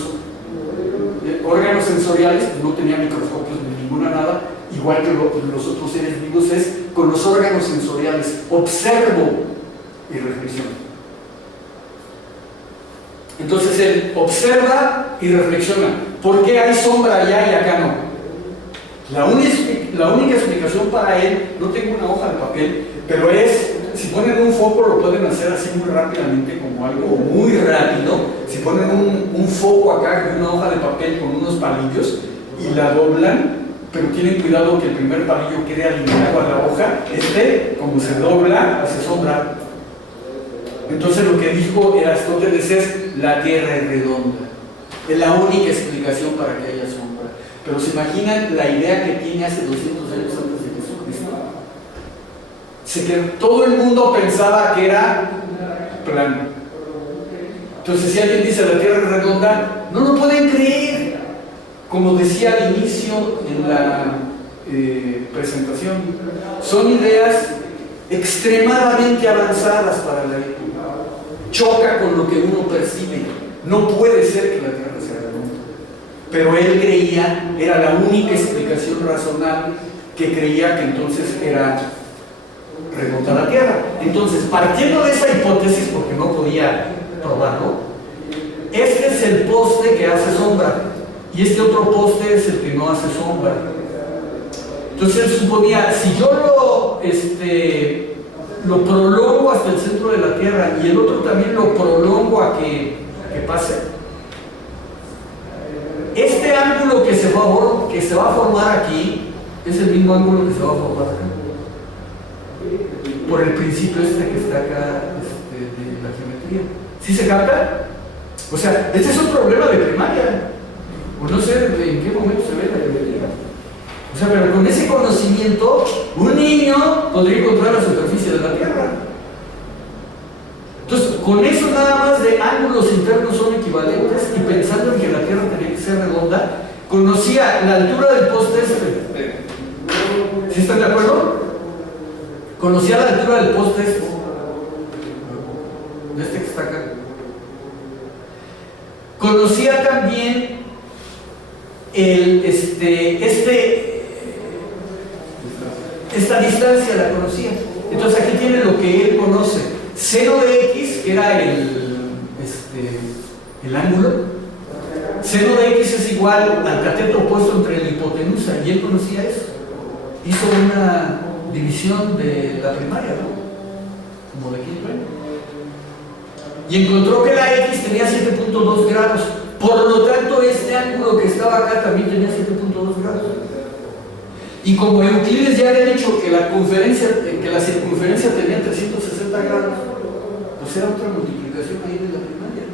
órganos sensoriales, pues no tenía microscopios ni ninguna nada, igual que los otros seres vivos, es con los órganos sensoriales. Observo y reflexiono. Entonces él observa y reflexiona. ¿Por qué hay sombra allá y acá no? La única explicación para él, no tengo una hoja de papel, pero es, si ponen un foco lo pueden hacer así muy rápidamente, como algo muy rápido. Si ponen un foco acá de una hoja de papel con unos palillos y la doblan, pero tienen cuidado que el primer palillo quede alineado a la hoja, como se dobla, hace sombra. Entonces lo que dijo Aristóteles es: la Tierra es redonda. Es la única explicación para que haya sombra. Pero se imaginan la idea que tiene hace 200 años antes de Jesucristo. Que todo el mundo pensaba que era plano. Entonces si alguien dice la Tierra es redonda, no lo pueden creer. Como decía al inicio en la presentación, son ideas extremadamente avanzadas para la época. Choca con lo que uno percibe. No puede ser que la Tierra sea redonda. Pero él creía, era la única explicación razonable, que creía que entonces era redonda la Tierra. Entonces, partiendo de esa hipótesis, porque no podía probarlo, este es el poste que hace sombra y este otro poste es el que no hace sombra. Entonces él suponía, si yo lo prolongo hasta el centro de la Tierra y el otro también lo prolongo a que pase, este ángulo que se va a formar aquí es el mismo ángulo que se va a formar acá, por el principio que está acá de la geometría. ¿Sí se capta? O sea, este es un problema de primaria, o no sé en qué momento se ve la geometría. O sea, pero con ese conocimiento, un niño podría encontrar la superficie de la Tierra. Entonces, con eso nada más de ángulos internos son equivalentes, y pensando en que la Tierra tenía que ser redonda, conocía la altura del poste ¿Sí están de acuerdo? Conocía la altura del poste de que está acá. Conocía también esta distancia la conocía. Entonces aquí tiene lo que él conoce: seno de x, que era el ángulo. Seno de x es igual al cateto opuesto entre la hipotenusa, y él conocía eso. Hizo una división de la primaria, ¿no? Como de quinto año. Y encontró que la x tenía 7.2 grados. Por lo tanto, este ángulo que estaba acá también tenía 7.2 grados. Y como Euclides ya había dicho que la circunferencia tenía 360 grados, pues era otra multiplicación ahí de la primaria, ¿no?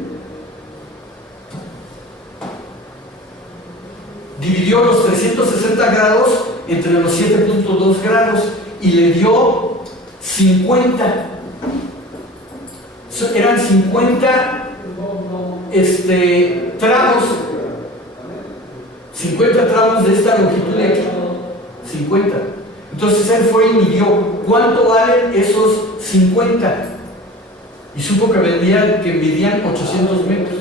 Dividió los 360 grados entre los 7.2 grados y le dio 50. Eran 50 tramos, 50 tramos de esta longitud de aquí. 50. Entonces él fue y midió cuánto valen esos 50 y supo que medían 800 metros.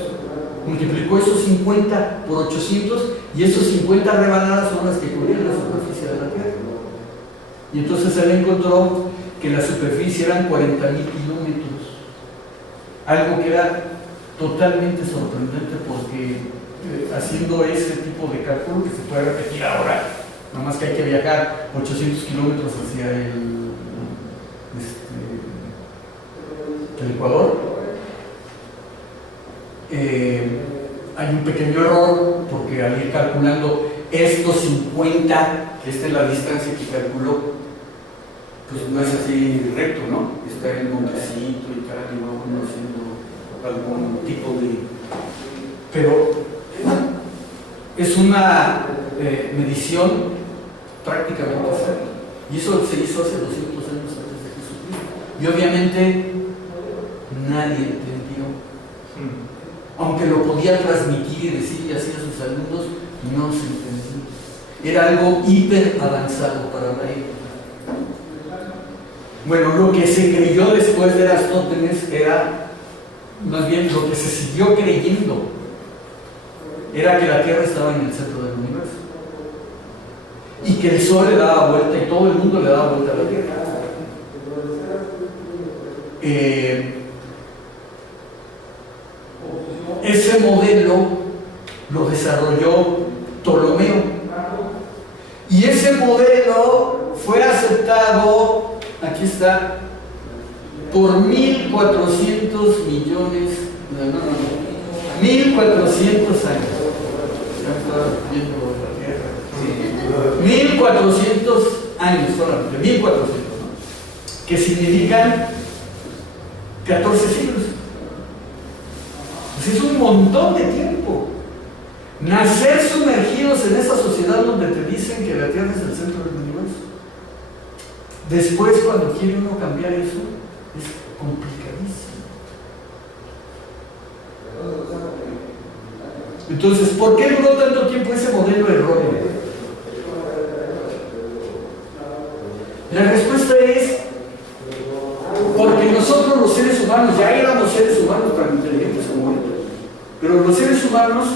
Multiplicó esos 50 por 800 y esos 50 rebanadas son las que cubrían la superficie de la Tierra. Y entonces él encontró que la superficie eran 40,000 kilómetros. Algo que era totalmente sorprendente porque haciendo ese tipo de cálculo que se puede repetir ahora, nada más que hay que viajar 800 kilómetros hacia el Ecuador, hay un pequeño error porque al ir calculando estos 50, que esta es la distancia que calculó, pues no es así recto, ¿no? Está en el montecito y tal, y luego uno haciendo algún tipo de... Pero es una medición prácticamente exacta. Y eso se hizo hace 200 años antes de Jesucristo. Y obviamente nadie entendió. Aunque lo podía transmitir y decir así a sus alumnos, no se entendía. Era algo hiper avanzado para la época. Bueno, lo que se creyó después de Aristóteles era, más bien lo que se siguió creyendo, era que la Tierra estaba en el centro del universo y que el Sol le daba vuelta y todo el mundo le daba vuelta a la Tierra. Ese modelo lo desarrolló Ptolomeo y ese modelo fue aceptado, aquí está, por 1.400 millones, 1.400 años. 1.400 años solamente, 1.400, ¿no? Que significan 14 siglos. Pues es un montón de tiempo. Nacer sumergidos en esa sociedad donde te dicen que la Tierra es el centro del universo. Después, cuando quiere uno cambiar eso, es complicadísimo. Entonces, ¿por qué duró tanto tiempo ese modelo erróneo? La respuesta es porque nosotros los seres humanos, ya éramos seres humanos tan inteligentes como ellos, pero los seres humanos,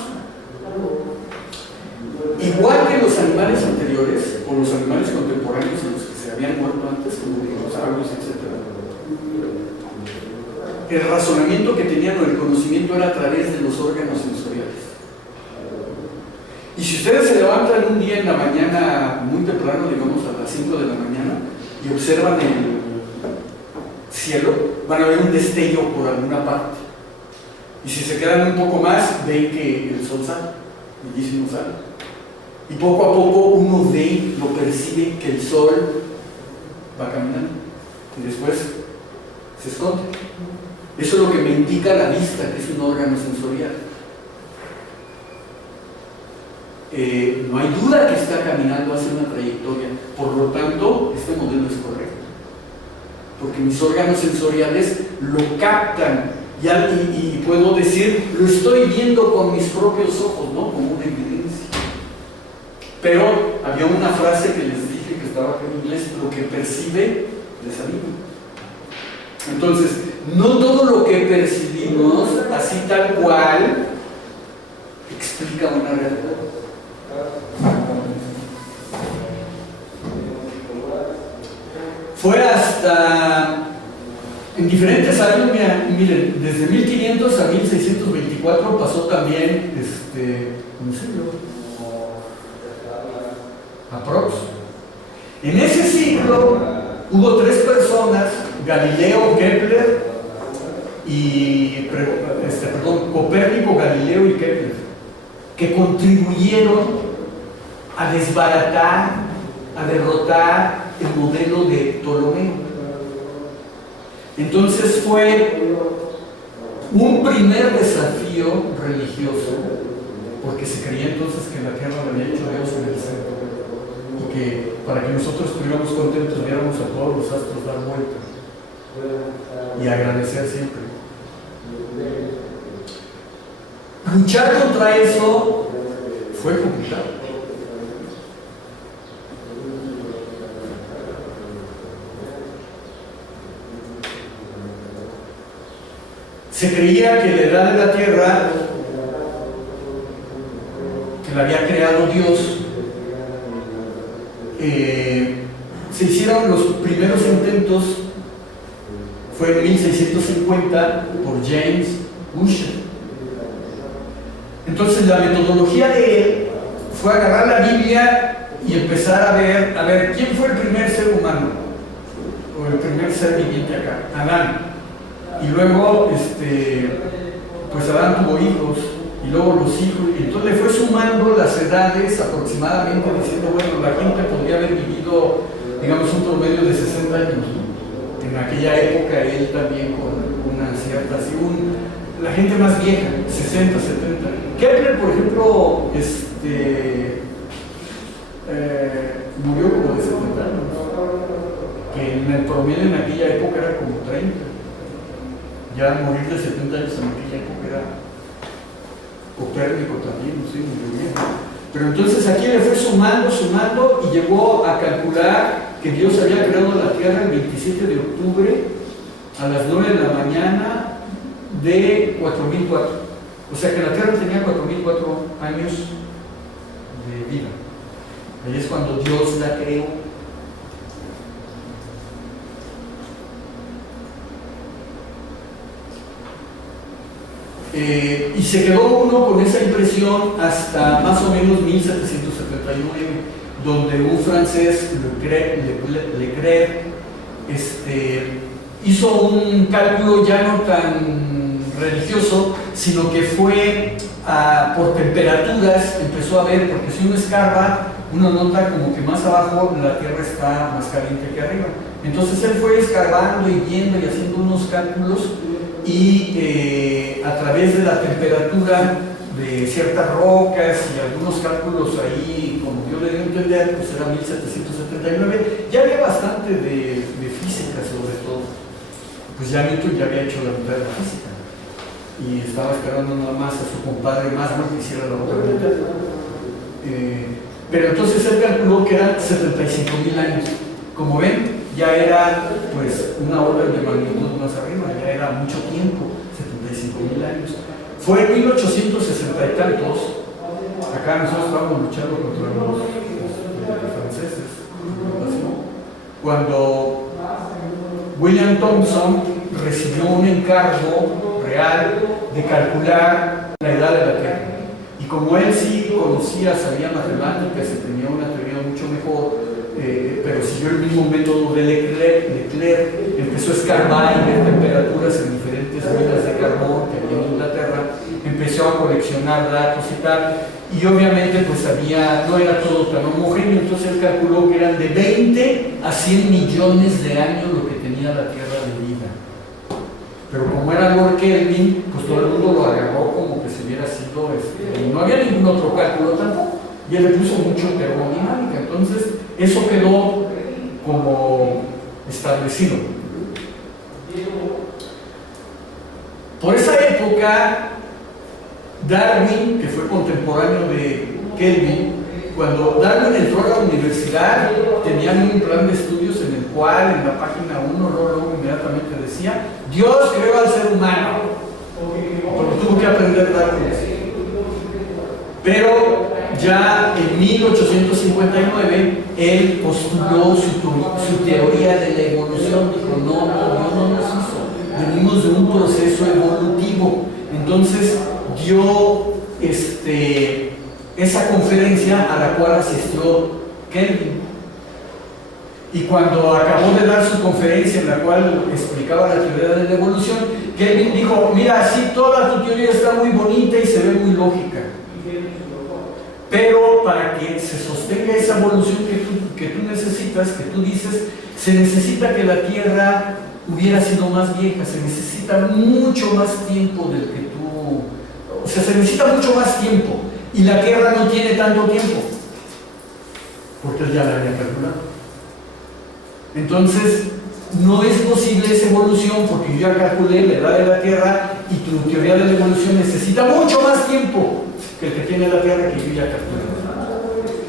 igual que los animales anteriores, o los animales contemporáneos en los que se habían muerto antes, como dinosaurios, etc., el razonamiento que tenían o el conocimiento era a través de los órganos sensoriales. Y si ustedes se levantan un día en la mañana, muy temprano, digamos a las 5 de la mañana, y observan el cielo, van a ver un destello por alguna parte. Y si se quedan un poco más, ven que el sol sale, bellísimo sale. Y poco a poco uno ve, lo percibe, que el sol va caminando. Y después se esconde. Eso es lo que me indica la vista, que es un órgano sensorial. No hay duda que está caminando hacia una trayectoria, por lo tanto, este modelo es correcto, porque mis órganos sensoriales lo captan y puedo decir, lo estoy viendo con mis propios ojos, ¿no? Como una evidencia. Pero había una frase que les dije que estaba en inglés, lo que percibe les anima. Entonces, no todo lo que percibimos, así tal cual, explica una realidad. Fue hasta en diferentes años, miren, desde 1500 a 1624 pasó también un siglo aprox. En ese siglo hubo 3 personas, Galileo, Kepler y Copérnico, Galileo y Kepler, que contribuyeron a desbaratar, a derrotar el modelo de Ptolomeo. Entonces fue un primer desafío religioso, porque se creía entonces que la Tierra la había hecho Dios en el centro, y que para que nosotros estuviéramos contentos viéramos a todos los astros dar vuelta y agradecer siempre. Luchar contra eso fue complicado. Se creía que la edad de la Tierra, que la había creado Dios, se hicieron los primeros intentos, fue en 1650 por James Ussher. Entonces la metodología de él fue agarrar la Biblia y empezar a ver quién fue el primer ser humano o el primer ser viviente acá, Adán. Y luego pues Adán tuvo hijos y luego los hijos, y entonces le fue sumando las edades aproximadamente, diciendo, bueno, la gente podría haber vivido, digamos, un promedio de 60 años, ¿no? En aquella época él también con una cierta, así, la gente más vieja, 60, 70. Kepler, por ejemplo, murió como de 70 años, que en el promedio en aquella época era como 30. Ya morir de 70 años en aquella época era Copérnico también, no sé, muy bien. Pero entonces aquí le fue sumando y llegó a calcular que Dios había creado la Tierra el 27 de octubre a las 9 de la mañana de 4004. O sea que la Tierra tenía 4004 años de vida. Ahí es cuando Dios la creó. Y se quedó uno con esa impresión hasta más o menos 1779, donde un francés, Leclerc, hizo un cálculo ya no tan religioso, sino que fue por temperaturas, empezó a ver, porque si uno escarba, uno nota como que más abajo la Tierra está más caliente que arriba. Entonces él fue escarbando y viendo y haciendo unos cálculos, y a través de la temperatura de ciertas rocas y algunos cálculos ahí, como yo le di a entender, pues era 1779, ya había bastante de física sobre todo. Pues ya Newton ya había hecho la mitad de la física y estaba esperando nada más a su compadre Maxwell que hiciera la otra mitad. Pero entonces él calculó que eran 75,000 años. Como ven, ya era pues una orden de magnitud más arriba, ya era mucho tiempo, 75,000 años. Fue en 1860 y tantos, acá nosotros estábamos luchando contra los franceses, cuando William Thomson recibió un encargo real de calcular la edad de la Tierra. Y como él sí conocía, sabía matemáticas y tenía una teoría mucho mejor, pero siguió el mismo método de Leclerc, empezó a escarbar y ver temperaturas en diferentes minas de carbón que había en Inglaterra, empezó a coleccionar datos y tal, y obviamente pues no era todo tan homogéneo, entonces él calculó que eran de 20 a 100 millones de años lo que tenía la Tierra de vida. Pero como era Lord Kelvin, pues todo el mundo lo agarró como que se hubiera sido, y no había ningún otro cálculo tampoco, y él le puso mucho termodinámica, entonces eso quedó como establecido. Por esa época, Darwin, que fue contemporáneo de Kelvin, cuando Darwin entró a la universidad, tenían un plan de estudios en el cual en la página 1 luego inmediatamente decía: Dios creó al ser humano, porque tuvo que aprender Darwin. Pero ya en 1859 él postuló su teoría de la evolución. Dijo: no, Dios no nos hizo, venimos de un proceso evolutivo. Entonces dio esa conferencia a la cual asistió Kelvin. Y cuando acabó de dar su conferencia en la cual explicaba la teoría de la evolución, Kelvin dijo: mira, sí, toda tu teoría está muy bonita y se ve muy lógica, pero para que se sostenga esa evolución que tú necesitas, que tú dices, se necesita que la Tierra hubiera sido más vieja, se necesita mucho más tiempo del que tú... O sea, se necesita mucho más tiempo, y la Tierra no tiene tanto tiempo, porque él ya la había calculado. Entonces, no es posible esa evolución, porque yo ya calculé la edad de la Tierra, y tu teoría de la evolución necesita mucho más tiempo que el que tiene la Tierra, que yo ya calculé.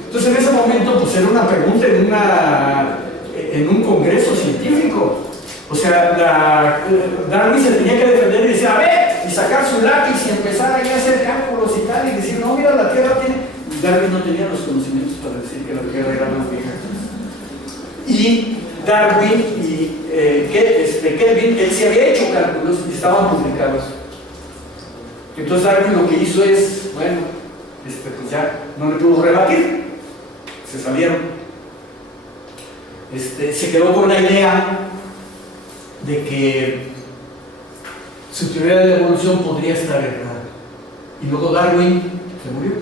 Entonces en ese momento pues era una pregunta en un congreso científico. O sea, Darwin se tenía que defender y decir: a ver, y sacar su lápiz y empezar ahí a hacer cálculos y tal, y decir: no, mira, la Tierra tiene... Darwin no tenía los conocimientos para decir que la Tierra era más vieja. Y Darwin y Kelvin, él se había hecho cálculos y estaban publicados. Entonces Darwin lo que hizo es, bueno, pues ya no le pudo rebatir, se salieron. Se quedó con la idea de que su teoría de la evolución podría estar errada. Y luego Darwin se murió.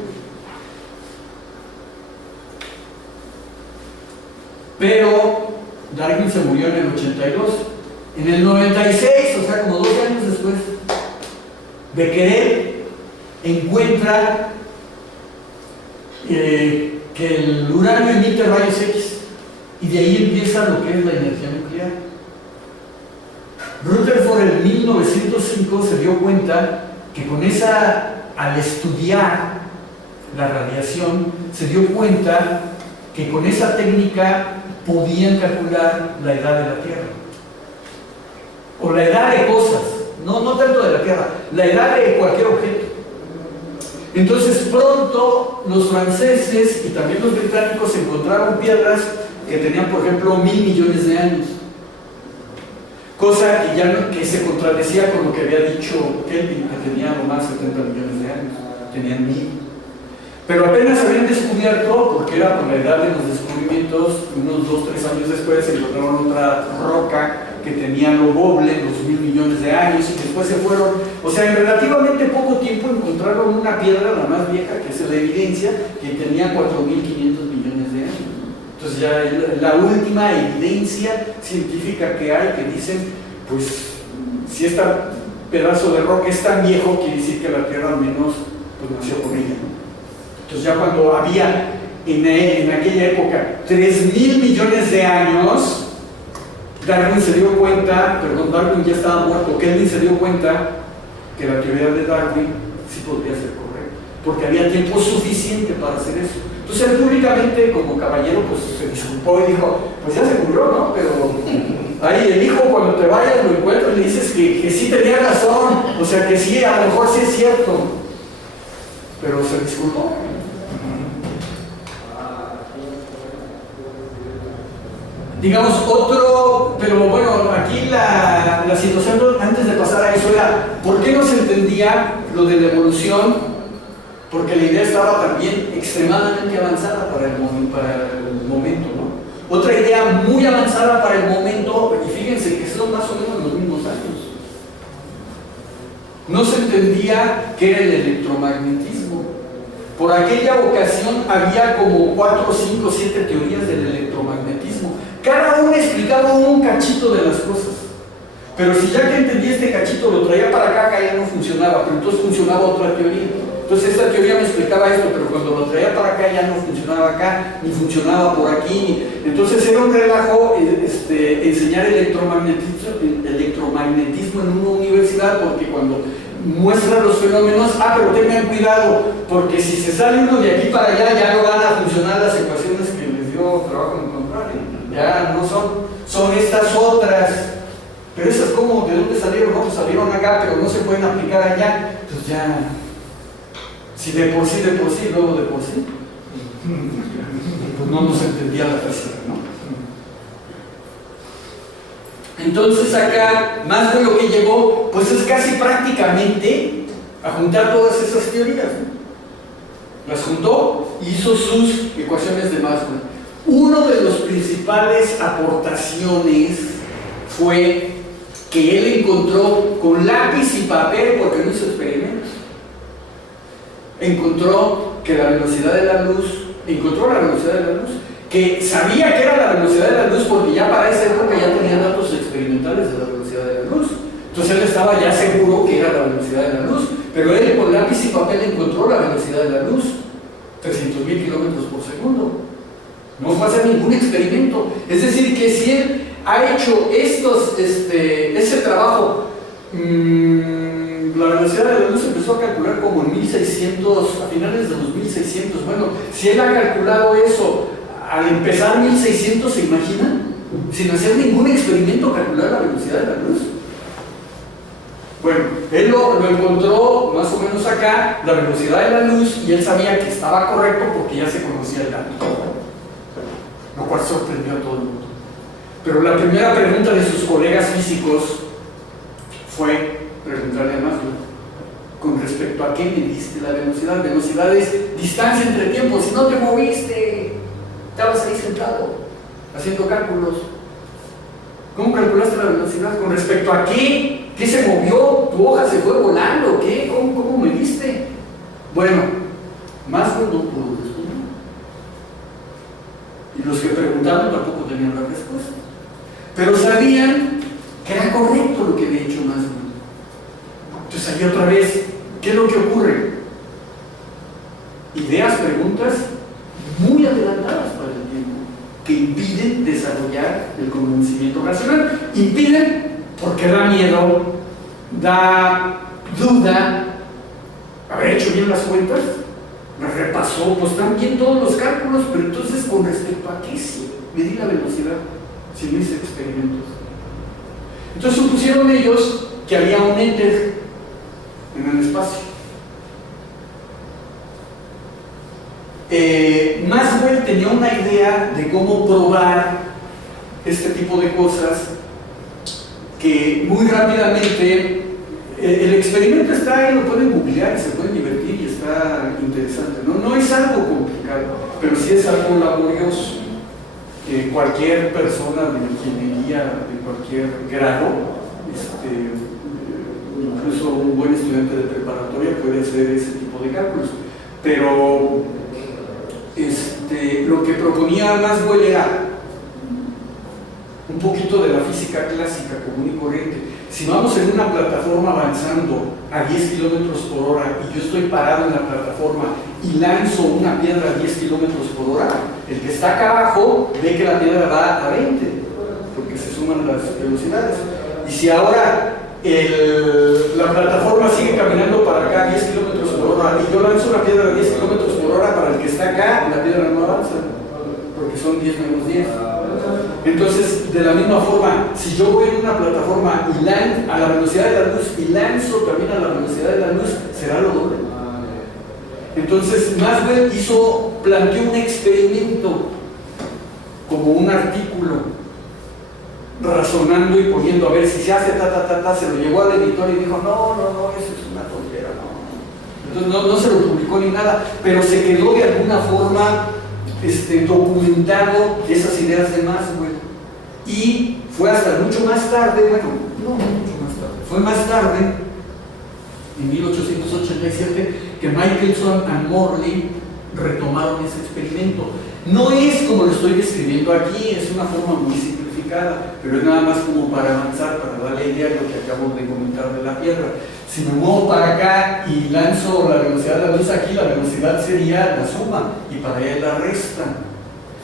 Pero Darwin se murió en el 82. En el 96, o sea, como 2 años después, Becquerel encuentra que el uranio emite rayos X, y de ahí empieza lo que es la energía nuclear. Rutherford en 1905 se dio cuenta que al estudiar la radiación, se dio cuenta que con esa técnica podían calcular la edad de la Tierra, o la edad de cosas, no tanto de la Tierra, la edad de cualquier objeto. Entonces pronto los franceses y también los británicos encontraron piedras que tenían, por ejemplo, 1.000 millones de años, cosa que se contradecía con lo que había dicho Kelvin, que tenía nomás 70 millones de años, tenían 1.000. Pero apenas habían descubierto, porque era por la edad de los descubrimientos, unos 2-3 años después se encontraron otra roca que tenía lo doble, 2.000 millones de años, y después se fueron, o sea, en relativamente poco tiempo encontraron una piedra, la más vieja, que es la evidencia, que tenía 4.500 millones de años. Entonces ya la última evidencia científica que hay, que dicen, pues, si este pedazo de roca es tan viejo, quiere decir que la Tierra al menos pues, nació con ella, ¿no? Entonces ya cuando había en aquella época 3.000 millones de años, Darwin se dio cuenta, Darwin ya estaba muerto, Kelvin se dio cuenta que la teoría de Darwin sí podría ser correcta, porque había tiempo suficiente para hacer eso. Entonces él públicamente, como caballero, pues se disculpó y dijo, pues ya se murió, ¿no? Pero ahí el hijo, cuando te vayas, lo encuentras y le dices que sí tenía razón, o sea que sí, a lo mejor sí es cierto, pero se disculpó. Digamos otro, pero bueno, aquí la situación antes de pasar a eso era, ¿por qué no se entendía lo de la evolución? Porque la idea estaba también extremadamente avanzada para el momento, ¿no? Otra idea muy avanzada para el momento, y fíjense que son más o menos los mismos años. No se entendía qué era el electromagnetismo. Por aquella ocasión había como 4, 5, 7 teorías del electromagnetismo. Cada una explicaba un cachito de las cosas. Pero si ya que entendí este cachito lo traía para acá ya no funcionaba, pero entonces funcionaba otra teoría. Entonces esta teoría me explicaba esto, pero cuando lo traía para acá ya no funcionaba acá, ni funcionaba por aquí. Entonces era un relajo enseñar electromagnetismo en una universidad, porque cuando muestra los fenómenos, pero tengan cuidado, porque si se sale uno de aquí para allá ya no van a funcionar las ecuaciones que les dio trabajo en encontrar, ya no son estas otras. Pero esas, ¿cómo? ¿De dónde salieron? No, pues salieron acá, pero no se pueden aplicar allá. Entonces ya, si de por sí, luego de por sí, pues no nos entendía la física, ¿no? Entonces acá, más de lo que llegó, pues es casi prácticamente a juntar todas esas teorías, ¿no? Las juntó y hizo sus ecuaciones de Maxwell. Uno de los principales aportaciones fue que él encontró con lápiz y papel, porque no hizo experimentos, encontró la velocidad de la luz, que sabía que era la velocidad de la luz porque ya para esa época ya tenía datos experimentales de la velocidad de la luz. Entonces él estaba ya seguro que era la velocidad de la luz, pero él con lápiz y papel encontró la velocidad de la luz, 300.000 kilómetros por segundo. No fue a hacer ningún experimento. Es decir, que si él ha hecho ese trabajo, la velocidad de la luz empezó a calcular como en 1600, a finales de los 1600. Bueno, si él ha calculado eso al empezar 1600, ¿se imaginan? Sin hacer ningún experimento calcular la velocidad de la luz. Bueno, él lo encontró más o menos acá, la velocidad de la luz, y él sabía que estaba correcto porque ya se conocía el dato, lo cual sorprendió a todo el mundo. Pero la primera pregunta de sus colegas físicos fue preguntarle a Maxwell, con respecto a qué mediste la velocidad. Velocidad es distancia entre tiempos. Si no te moviste, estabas ahí sentado haciendo cálculos. ¿Cómo calculaste la velocidad? ¿Con respecto a qué? ¿Qué se movió? ¿Tu hoja se fue volando? ¿Qué? ¿Cómo mediste? Bueno, Maxwell no pudo responder. Y los que preguntaron tampoco tenían la respuesta. Pero sabían que era correcto lo que había hecho Maxwell. Entonces ahí otra vez, ¿qué es lo que ocurre? Ideas, preguntas muy adelantadas para el tiempo, que impiden desarrollar el conocimiento racional. Impiden porque da miedo, da duda. ¿Haber hecho bien las cuentas? Me repasó, pues están bien todos los cálculos, pero entonces con respecto a qué sí medí la velocidad si no hice experimentos. Entonces supusieron ellos que había un éter en el espacio. Maxwell tenía una idea de cómo probar este tipo de cosas, que muy rápidamente el experimento está ahí, lo pueden googlear, se pueden divertir y está interesante. No es algo complicado, pero sí es algo laborioso. Cualquier persona de ingeniería de cualquier grado, incluso un buen estudiante de preparatoria puede hacer ese tipo de cálculos, pero lo que proponía Maxwell era un poquito de la física clásica común y corriente. Si vamos en una plataforma avanzando a 10 kilómetros por hora y yo estoy parado en la plataforma y lanzo una piedra a 10 kilómetros por hora, el que está acá abajo ve que la piedra va a 20, porque se suman las velocidades. Y si ahora la plataforma sigue caminando para acá a 10 kilómetros por hora y yo lanzo una piedra a 10 kilómetros por hora, para el que está acá, la piedra no avanza, porque son 10 menos 10. Entonces, de la misma forma, si yo voy en una plataforma y a la velocidad de la luz y lanzo también a la velocidad de la luz, será lo doble. Entonces, Maxwell planteó un experimento como un artículo, razonando y poniendo a ver si se hace se lo llevó al editor y dijo, no, eso es una tontera, no. Entonces no se lo publicó ni nada, pero se quedó de alguna forma documentado esas ideas de Maxwell. Y fue hasta mucho más tarde, fue más tarde, en 1887, que Michelson y Morley retomaron ese experimento. No es como lo estoy describiendo aquí, es una forma muy simplificada, pero es nada más como para avanzar, para darle idea de lo que acabo de comentar de la piedra. Si me muevo para acá y lanzo la velocidad de la luz aquí, la velocidad sería la suma y para allá la resta.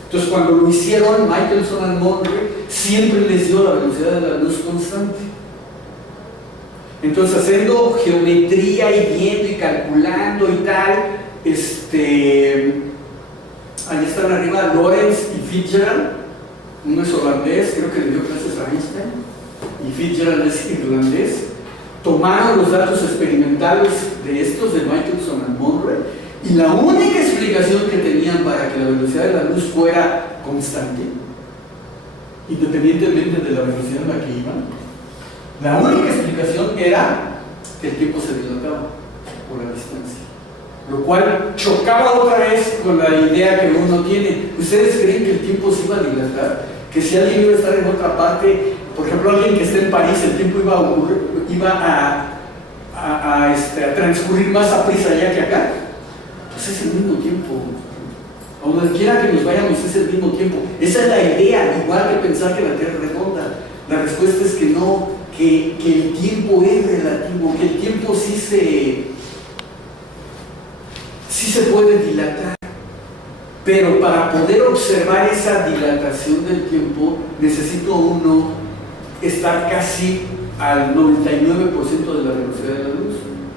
Entonces, cuando lo hicieron, Michelson y Morley siempre les dio la velocidad de la luz constante. Entonces, haciendo geometría y viendo y calculando y tal, ahí están arriba Lorentz y Fitzgerald. Uno es holandés, creo que le dio clases a Einstein, y Fitzgerald es irlandés. Tomaron los datos experimentales de estos, de Michelson y Morley, y la única explicación que tenían para que la velocidad de la luz fuera constante, independientemente de la velocidad en la que iban, la única explicación era que el tiempo se dilataba por la distancia, lo cual chocaba otra vez con la idea que uno tiene. ¿Ustedes creen que el tiempo se iba a dilatar? Que si alguien iba a estar en otra parte, por ejemplo alguien que esté en París, el tiempo iba a transcurrir más a prisa allá que acá. Pues es el mismo tiempo. A donde quiera que nos vayamos es el mismo tiempo. Esa es la idea, igual que pensar que la Tierra es redonda. La respuesta es que no, que el tiempo es relativo, que el tiempo sí se puede dilatar. Pero para poder observar esa dilatación del tiempo, necesito uno estar casi al 99% de la velocidad de la luz,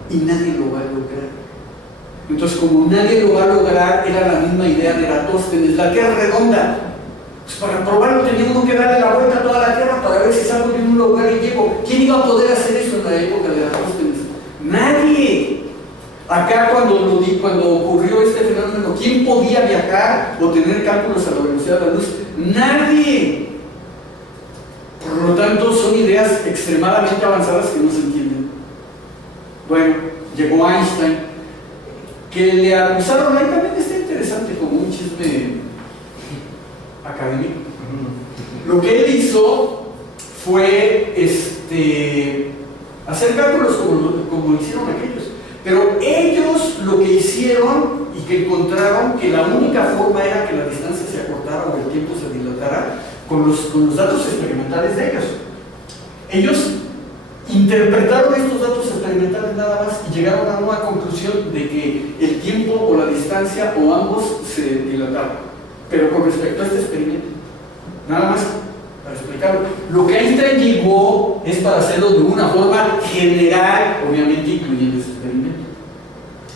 y nadie lo va a lograr. Entonces, como nadie lo va a lograr, era la misma idea de Eratóstenes: la Tierra es redonda. Pues para probarlo tenía uno que darle la vuelta a toda la Tierra para ver si salgo de un lugar y llego. ¿Quién iba a poder hacer eso en la época de Eratóstenes? Nadie. Acá cuando ocurrió este fenómeno, ¿quién podía viajar o tener cálculos a la velocidad de la luz? Nadie. Por lo tanto, son ideas extremadamente avanzadas que no se entienden. Bueno, llegó Einstein, que le acusaron, ahí también está interesante como un chisme académico. Lo que él hizo fue hacer cálculos como hicieron aquellos. Pero ellos lo que hicieron y que encontraron que la única forma era que la distancia se acortara o el tiempo se dilatara con los datos experimentales de ellos. Ellos interpretaron estos datos experimentales nada más y llegaron a una conclusión de que el tiempo o la distancia o ambos se dilataban. Pero con respecto a este experimento, nada más para explicarlo. Lo que Einstein llegó es para hacerlo de una forma general, obviamente incluyendo ese experimento.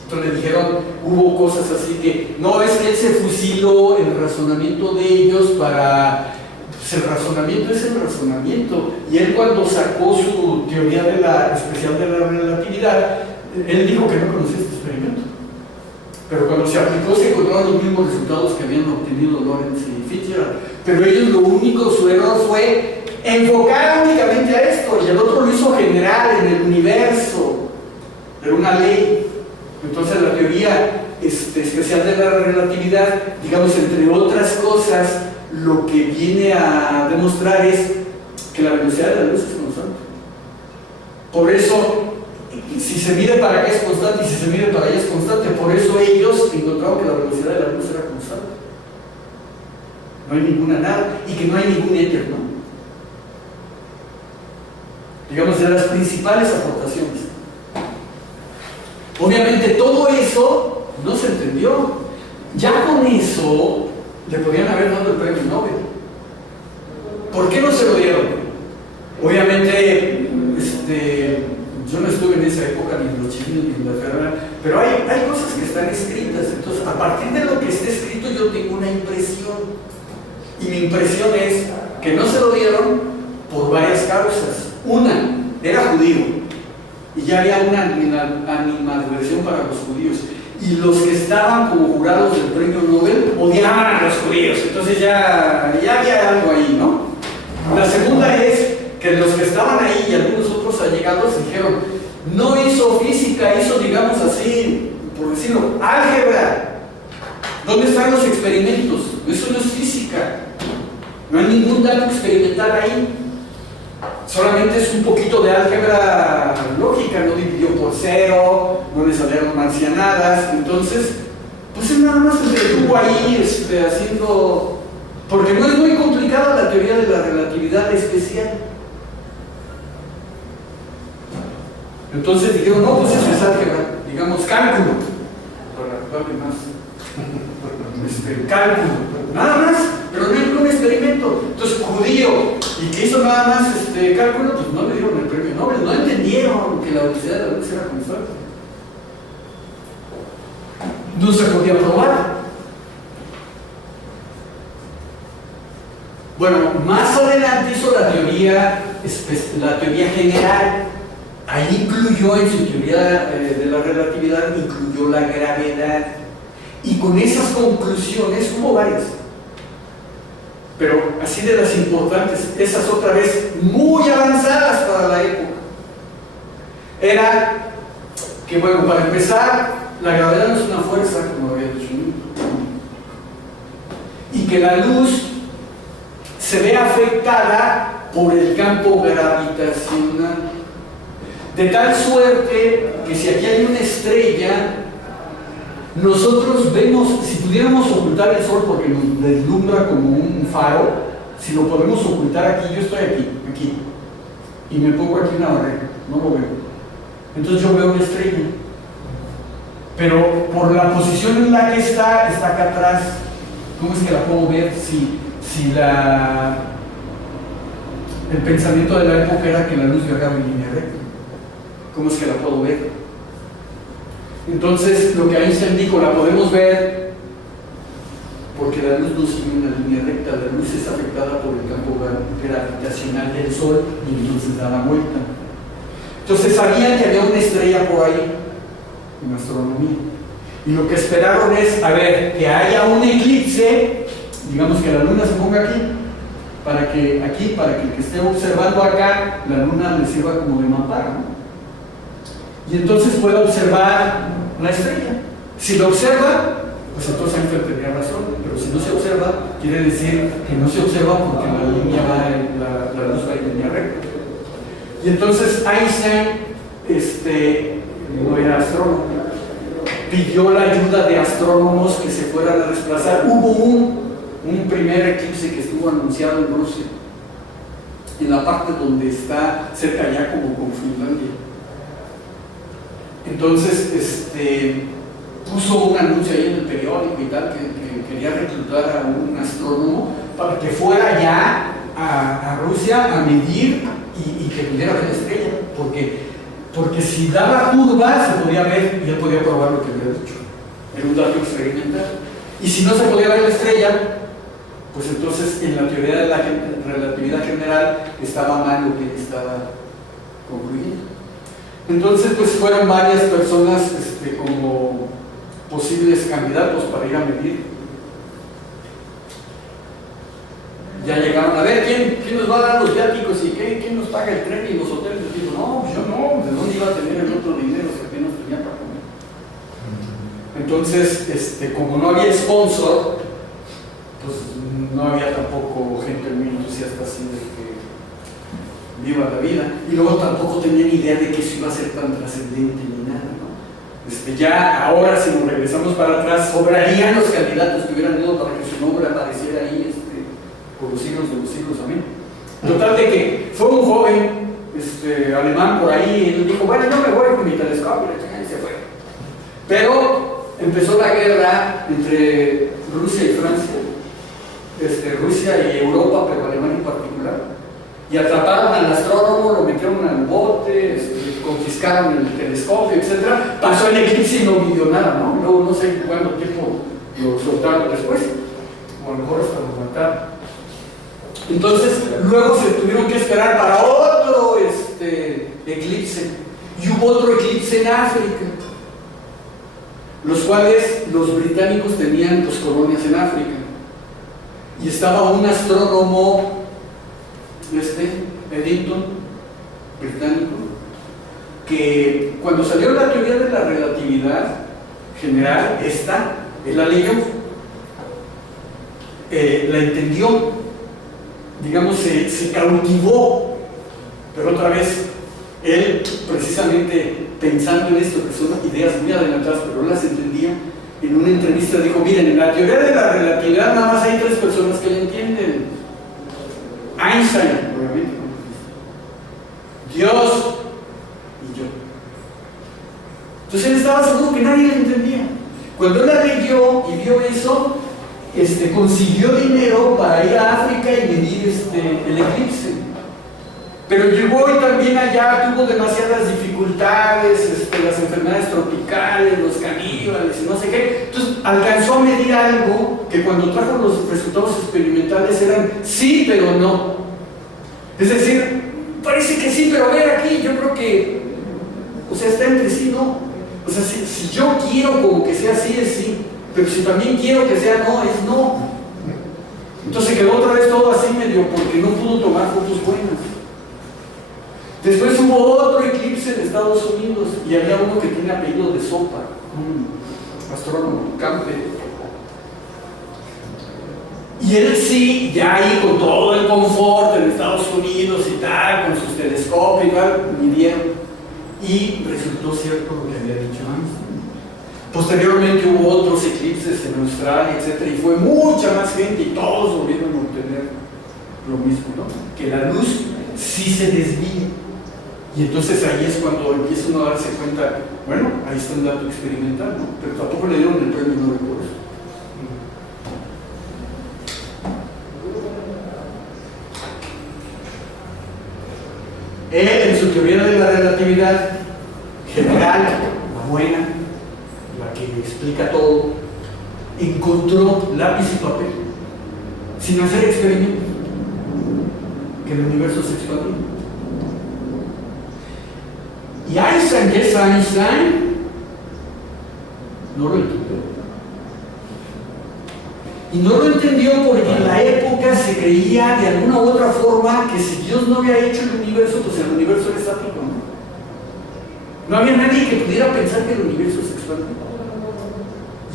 Entonces le dijeron, hubo cosas así que, no, es que él se fusiló el razonamiento de ellos para... Pues el razonamiento es el razonamiento. Y él cuando sacó su teoría especial de la relatividad, él dijo que no conocía este experimento. Pero cuando se aplicó se encontraron los mismos resultados que habían obtenido Lorentz y Fitzgerald. Pero ellos lo único, su error fue enfocar únicamente a esto, y el otro lo hizo general, en el universo. Era una ley. Entonces la teoría especial de la relatividad, digamos, entre otras cosas, lo que viene a demostrar es que la velocidad de la luz es constante. Por eso, si se mide para acá es constante y si se mide para allá es constante. Por eso ellos encontraron que la velocidad de la luz era constante. No hay ninguna nada y que no hay ningún éter, ¿no? Digamos, de las principales aportaciones. Obviamente todo eso no se entendió. Ya con eso le podían haber dado el premio Nobel. ¿Por qué no se lo dieron? Obviamente, yo no estuve en esa época ni en los chinos ni en Inglaterra, pero hay cosas que están escritas. Entonces, a partir de lo que está escrito, yo tengo una impresión. Y mi impresión es que no se lo dieron por varias causas. Una, era judío. Y ya había una animadversión para los judíos. Y los que estaban como jurados del premio Nobel odiaban a los judíos. Entonces ya había algo ahí, ¿no? La segunda es que los que estaban ahí y algunos otros allegados dijeron, no hizo física, hizo, digamos así, por decirlo, álgebra. ¿Dónde están los experimentos? Eso no es física. No hay ningún dato experimental ahí. Solamente es un poquito de álgebra lógica, no dividió por cero, no le salieron marcianadas. Entonces, pues él nada más se detuvo ahí haciendo... Porque no es muy complicada la teoría de la relatividad especial. Entonces dijeron, no, pues eso es álgebra, digamos cálculo, para darle más cálculo, nada más, pero no hay ningún experimento. Entonces, judío, y que hizo nada más cálculo, pues no le dieron el premio Nobel, no entendieron que la velocidad de la luz era constante. No se podía probar. Bueno, más adelante hizo la teoría general. Ahí incluyó en su teoría de la relatividad, incluyó la gravedad. Y con esas conclusiones, hubo varias, pero así de las importantes, esas otra vez muy avanzadas para la época, era que, bueno, para empezar, la gravedad no es una fuerza, como había dicho Newton, y que la luz se ve afectada por el campo gravitacional, de tal suerte que si aquí hay una estrella, nosotros vemos, si pudiéramos ocultar el sol porque nos deslumbra como un faro, si lo podemos ocultar aquí, yo estoy aquí, y me pongo aquí una barrera, no lo veo. Entonces yo veo una estrella. Pero por la posición en la que está acá atrás, ¿cómo es que la puedo ver? Si el pensamiento de la época era que la luz viajaba en línea recta, ¿cómo es que la puedo ver? Entonces, lo que Einstein dijo, la podemos ver porque la luz no sigue una línea recta, la luz es afectada por el campo gravitacional del Sol y entonces da la vuelta. Entonces sabían que había una estrella por ahí en astronomía. Y lo que esperaron es, a ver, que haya un eclipse, digamos que la luna se ponga aquí, para que el que esté observando acá, la luna le sirva como de mampara, ¿no? Y entonces puede observar la estrella. Si lo observa, pues entonces Einstein tenía razón, pero si no se observa, quiere decir que no se observa porque la luz va en línea recta. Y entonces Einstein no era astrónomo, pidió la ayuda de astrónomos que se fueran a desplazar. Hubo un primer eclipse que estuvo anunciado en Rusia, en la parte donde está cerca ya como con Finlandia. Entonces puso un anuncio ahí en el periódico y tal que quería reclutar a un astrónomo para que fuera ya a Rusia a medir y que pudiera ver la estrella, porque si daba curva se podía ver y él podía probar lo que había dicho. Era un dato experimental. Y si no se podía ver la estrella, pues entonces en la teoría de la relatividad general estaba mal lo que él estaba concluyendo. Entonces pues fueron varias personas como posibles candidatos para ir a medir. Ya llegaron a ver quién nos va a dar los viáticos y quién nos paga el tren y los hoteles. Y digo, no, pues yo no, ¿de dónde iba a tener el otro dinero si apenas tenía para comer? Entonces, como no había sponsor, pues no había tampoco gente muy entusiasta así de que viva la vida. Y luego tampoco tenían idea de que eso iba a ser tan trascendente ni nada, ¿no? Ya ahora, si nos regresamos para atrás, sobrarían los candidatos que hubieran ido para que su nombre apareciera ahí por los siglos de los siglos, amén. Total de que fue un joven alemán por ahí y él dijo, bueno, yo me voy con mi telescopio, y se fue. Pero empezó la guerra entre Rusia y Francia, Rusia y Europa, pero Alemania en particular, y atraparon al astrónomo, lo metieron al bote, confiscaron el telescopio, etc. Pasó el eclipse y no midió nada, ¿no? Luego no sé cuánto tiempo lo soltaron después, o a lo mejor hasta lo mataron. Entonces, luego se tuvieron que esperar para otro eclipse, y hubo otro eclipse en África, los cuales los británicos tenían pues colonias en África, y estaba un astrónomo, Eddington, británico, que cuando salió la teoría de la relatividad general, él la leyó, la entendió, digamos, se cautivó, pero otra vez, él precisamente pensando en esto, que son ideas muy adelantadas, pero no las entendía, en una entrevista dijo, miren, en la teoría de la relatividad nada más hay tres personas que la entienden: Einstein, obviamente, Dios y yo. Entonces él estaba seguro que nadie la entendía. Cuando él la leyó y vio eso, consiguió dinero para ir a África y medir el eclipse. Pero llegó y también allá tuvo demasiadas dificultades, las enfermedades tropicales, los caníbales y no sé qué. Entonces alcanzó a medir algo que cuando trajo los resultados experimentales eran sí, pero no. Es decir, parece que sí, pero a ver aquí, yo creo que, está entre sí, ¿no? Si yo quiero como que sea sí, es sí, pero si también quiero que sea no, es no. Entonces quedó otra vez todo así medio porque no pudo tomar fotos buenas. Después hubo otro eclipse en Estados Unidos y había uno que tiene apellido de sopa, un astrónomo, Campbell. Y él sí, ya ahí con todo el confort en Estados Unidos y tal, con sus telescopios y tal, midieron. Y resultó cierto lo que había dicho Einstein. Posteriormente hubo otros eclipses en Australia, etc. Y fue mucha más gente y todos volvieron a obtener lo mismo, ¿no? Que la luz sí se desvía. Y entonces ahí es cuando empieza uno a darse cuenta, bueno, ahí está un dato experimental, ¿no? Pero tampoco le dieron el premio Nobel por eso. Él, en su teoría de la relatividad general, la buena, la que explica todo, encontró lápiz y papel, sin hacer experimentos, que el universo se expandía. Y Einstein, que es Einstein, no lo entendió. Y no lo entendió porque en la época se creía de alguna u otra forma que si Dios no había hecho el universo, pues el universo era estático, ¿no? No había nadie que pudiera pensar que el universo se expande.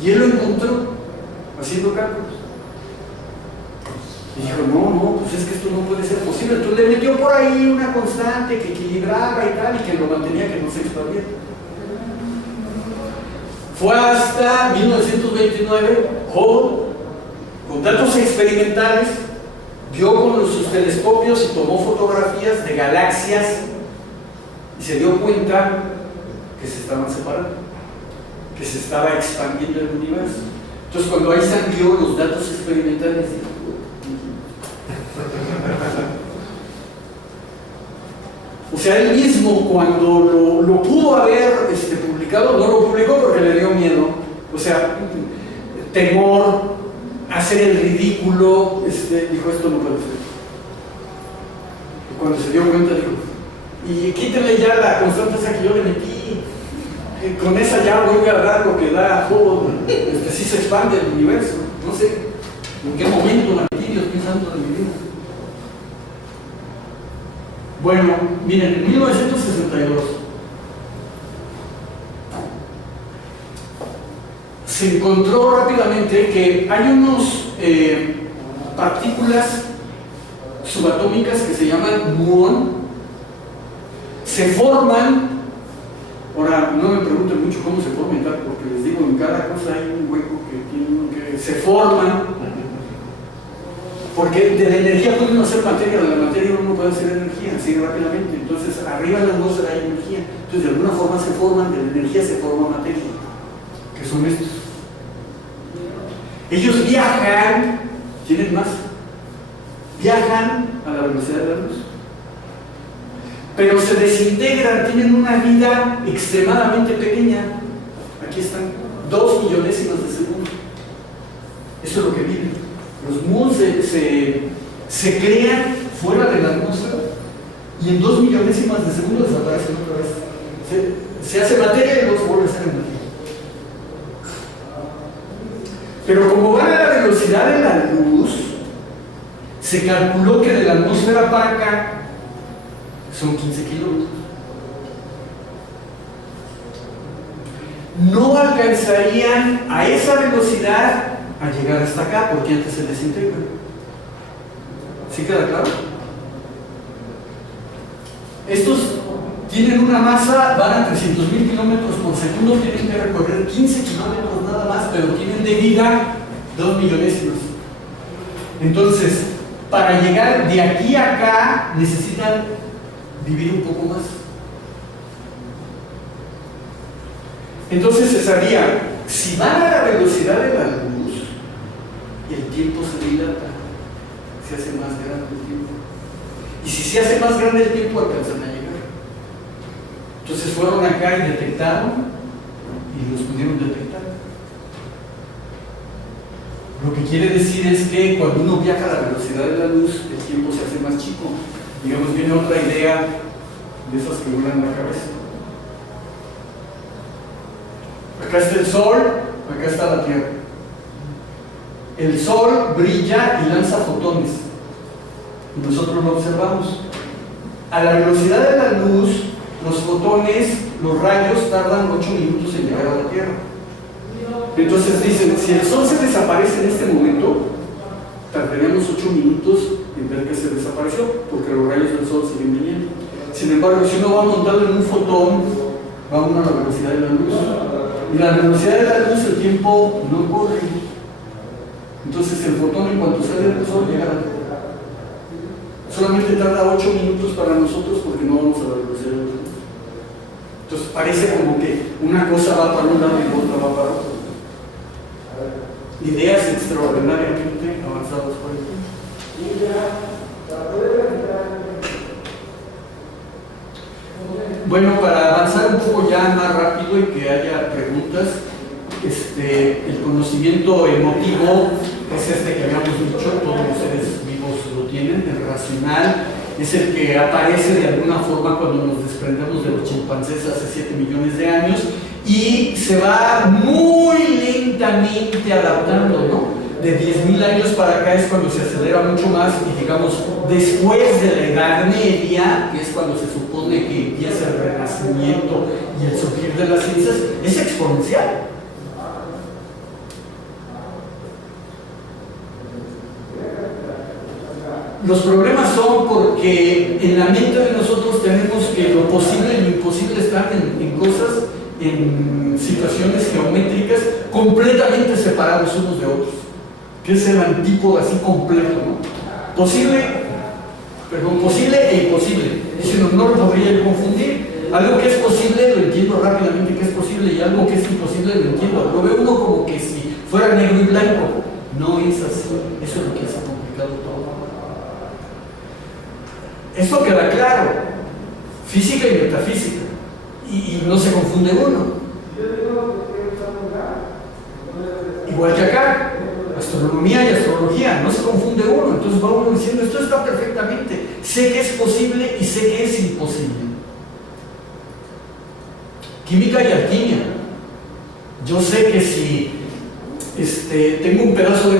Y él lo encontró haciendo cálculos. Y dijo, no, pues es que esto no puede ser posible. Entonces le metió por ahí una constante que equilibraba y tal, y que lo mantenía, que no se expandiera. Fue hasta 1929, Hubble, con datos experimentales, vio con sus telescopios y tomó fotografías de galaxias y se dio cuenta que se estaban separando, que se estaba expandiendo el universo. Entonces cuando Einstein vio los datos experimentales, dijo, o sea, él mismo cuando lo pudo haber publicado, no lo publicó porque le dio miedo, o sea, temor, hacer el ridículo, dijo, esto no puede ser. Y cuando se dio cuenta, dijo, y quítale ya la constante esa que yo le metí, con esa ya voy a agarrar lo que da Hubble, sí se expande el universo, no sé en qué momento la metí, Dios pensando en mi vida. Bueno, miren, en 1962 se encontró rápidamente que hay unos partículas subatómicas que se llaman muón, se forman, ahora no me pregunten mucho cómo se forman, porque les digo, en cada cosa hay un hueco que se forman, porque de la energía puede uno hacer materia, de la materia uno puede hacer energía, así rápidamente. Entonces, arriba en la atmósfera hay energía. Entonces, de alguna forma se forman, de la energía se forma materia, que son estos. Ellos viajan, tienen más, viajan a la velocidad de la luz, pero se desintegran, tienen una vida extremadamente pequeña. Aquí están, 2 millonésimas de segundo. Eso es lo que viven. Los muons se crean fuera de la atmósfera y en 2 millonésimas de segundo desaparecen otra vez. Se hace materia y luego se vuelve a hacer materia. Pero como van a la velocidad de la luz, se calculó que de la atmósfera para acá son 15 kilómetros. No alcanzarían a esa velocidad a llegar hasta acá, porque antes se desintegran. ¿Sí queda claro? Estos tienen una masa, van a 300.000 kilómetros por segundo, tienen que recorrer 15 kilómetros nada más, pero tienen de vida 2 millonésimas. Entonces, para llegar de aquí a acá, necesitan vivir un poco más. Entonces se sabía, si van a la velocidad de la luz, el tiempo se dilata, se hace más grande el tiempo. Y si se hace más grande el tiempo, alcanzan a llegar. Entonces fueron acá y detectaron, y los pudieron detectar. Lo que quiere decir es que cuando uno viaja a la velocidad de la luz, el tiempo se hace más chico. Digamos, viene otra idea de esas que vuelan la cabeza. Acá está el Sol, acá está la Tierra. El Sol brilla y lanza fotones, y nosotros lo observamos. A la velocidad de la luz, los fotones, los rayos tardan 8 minutos en llegar a la Tierra. Entonces dicen, si el Sol se desaparece en este momento, tardaríamos 8 minutos en ver que se desapareció, porque los rayos del Sol siguen viniendo. Sin embargo, si uno va montado en un fotón, va uno a la velocidad de la luz. Y la velocidad de la luz, el tiempo no corre. Entonces el fotón, en cuanto sale del Sol, llega a la Tierra. Solamente tarda 8 minutos para nosotros porque no vamos a la velocidad de la luz. Entonces parece como que una cosa va para un lado y la otra va para otro. Ideas extraordinariamente avanzadas por el tiempo. Bueno, para avanzar un poco ya más rápido y que haya preguntas, el conocimiento emotivo es que habíamos dicho, todos los seres vivos lo tienen, el racional es el que aparece de alguna forma cuando nos desprendemos de los chimpancés hace 7 millones de años y se va muy lentamente adaptando, ¿no? de 10.000 años para acá es cuando se acelera mucho más y digamos después de la Edad Media, que es cuando se supone que empieza el renacimiento y el surgir de las ciencias, es exponencial. Los problemas son porque en la mente de nosotros tenemos que lo posible y lo imposible están en cosas, en situaciones geométricas completamente separados unos de otros, que es el antípodo así completo, ¿no? Posible e imposible. Es decir, no lo podría yo confundir. Algo que es posible lo entiendo rápidamente que es posible, y algo que es imposible lo entiendo. Lo ve uno como que si fuera negro y blanco. No es así. Eso es lo que hace complicado todo. Esto queda claro. Física y metafísica. Y no se confunde uno. Igual que acá, astronomía y astrología, no se confunde uno. Entonces va uno diciendo, esto está perfectamente. Sé que es posible y sé que es imposible. Química y alquimia. Yo sé que si tengo un pedazo de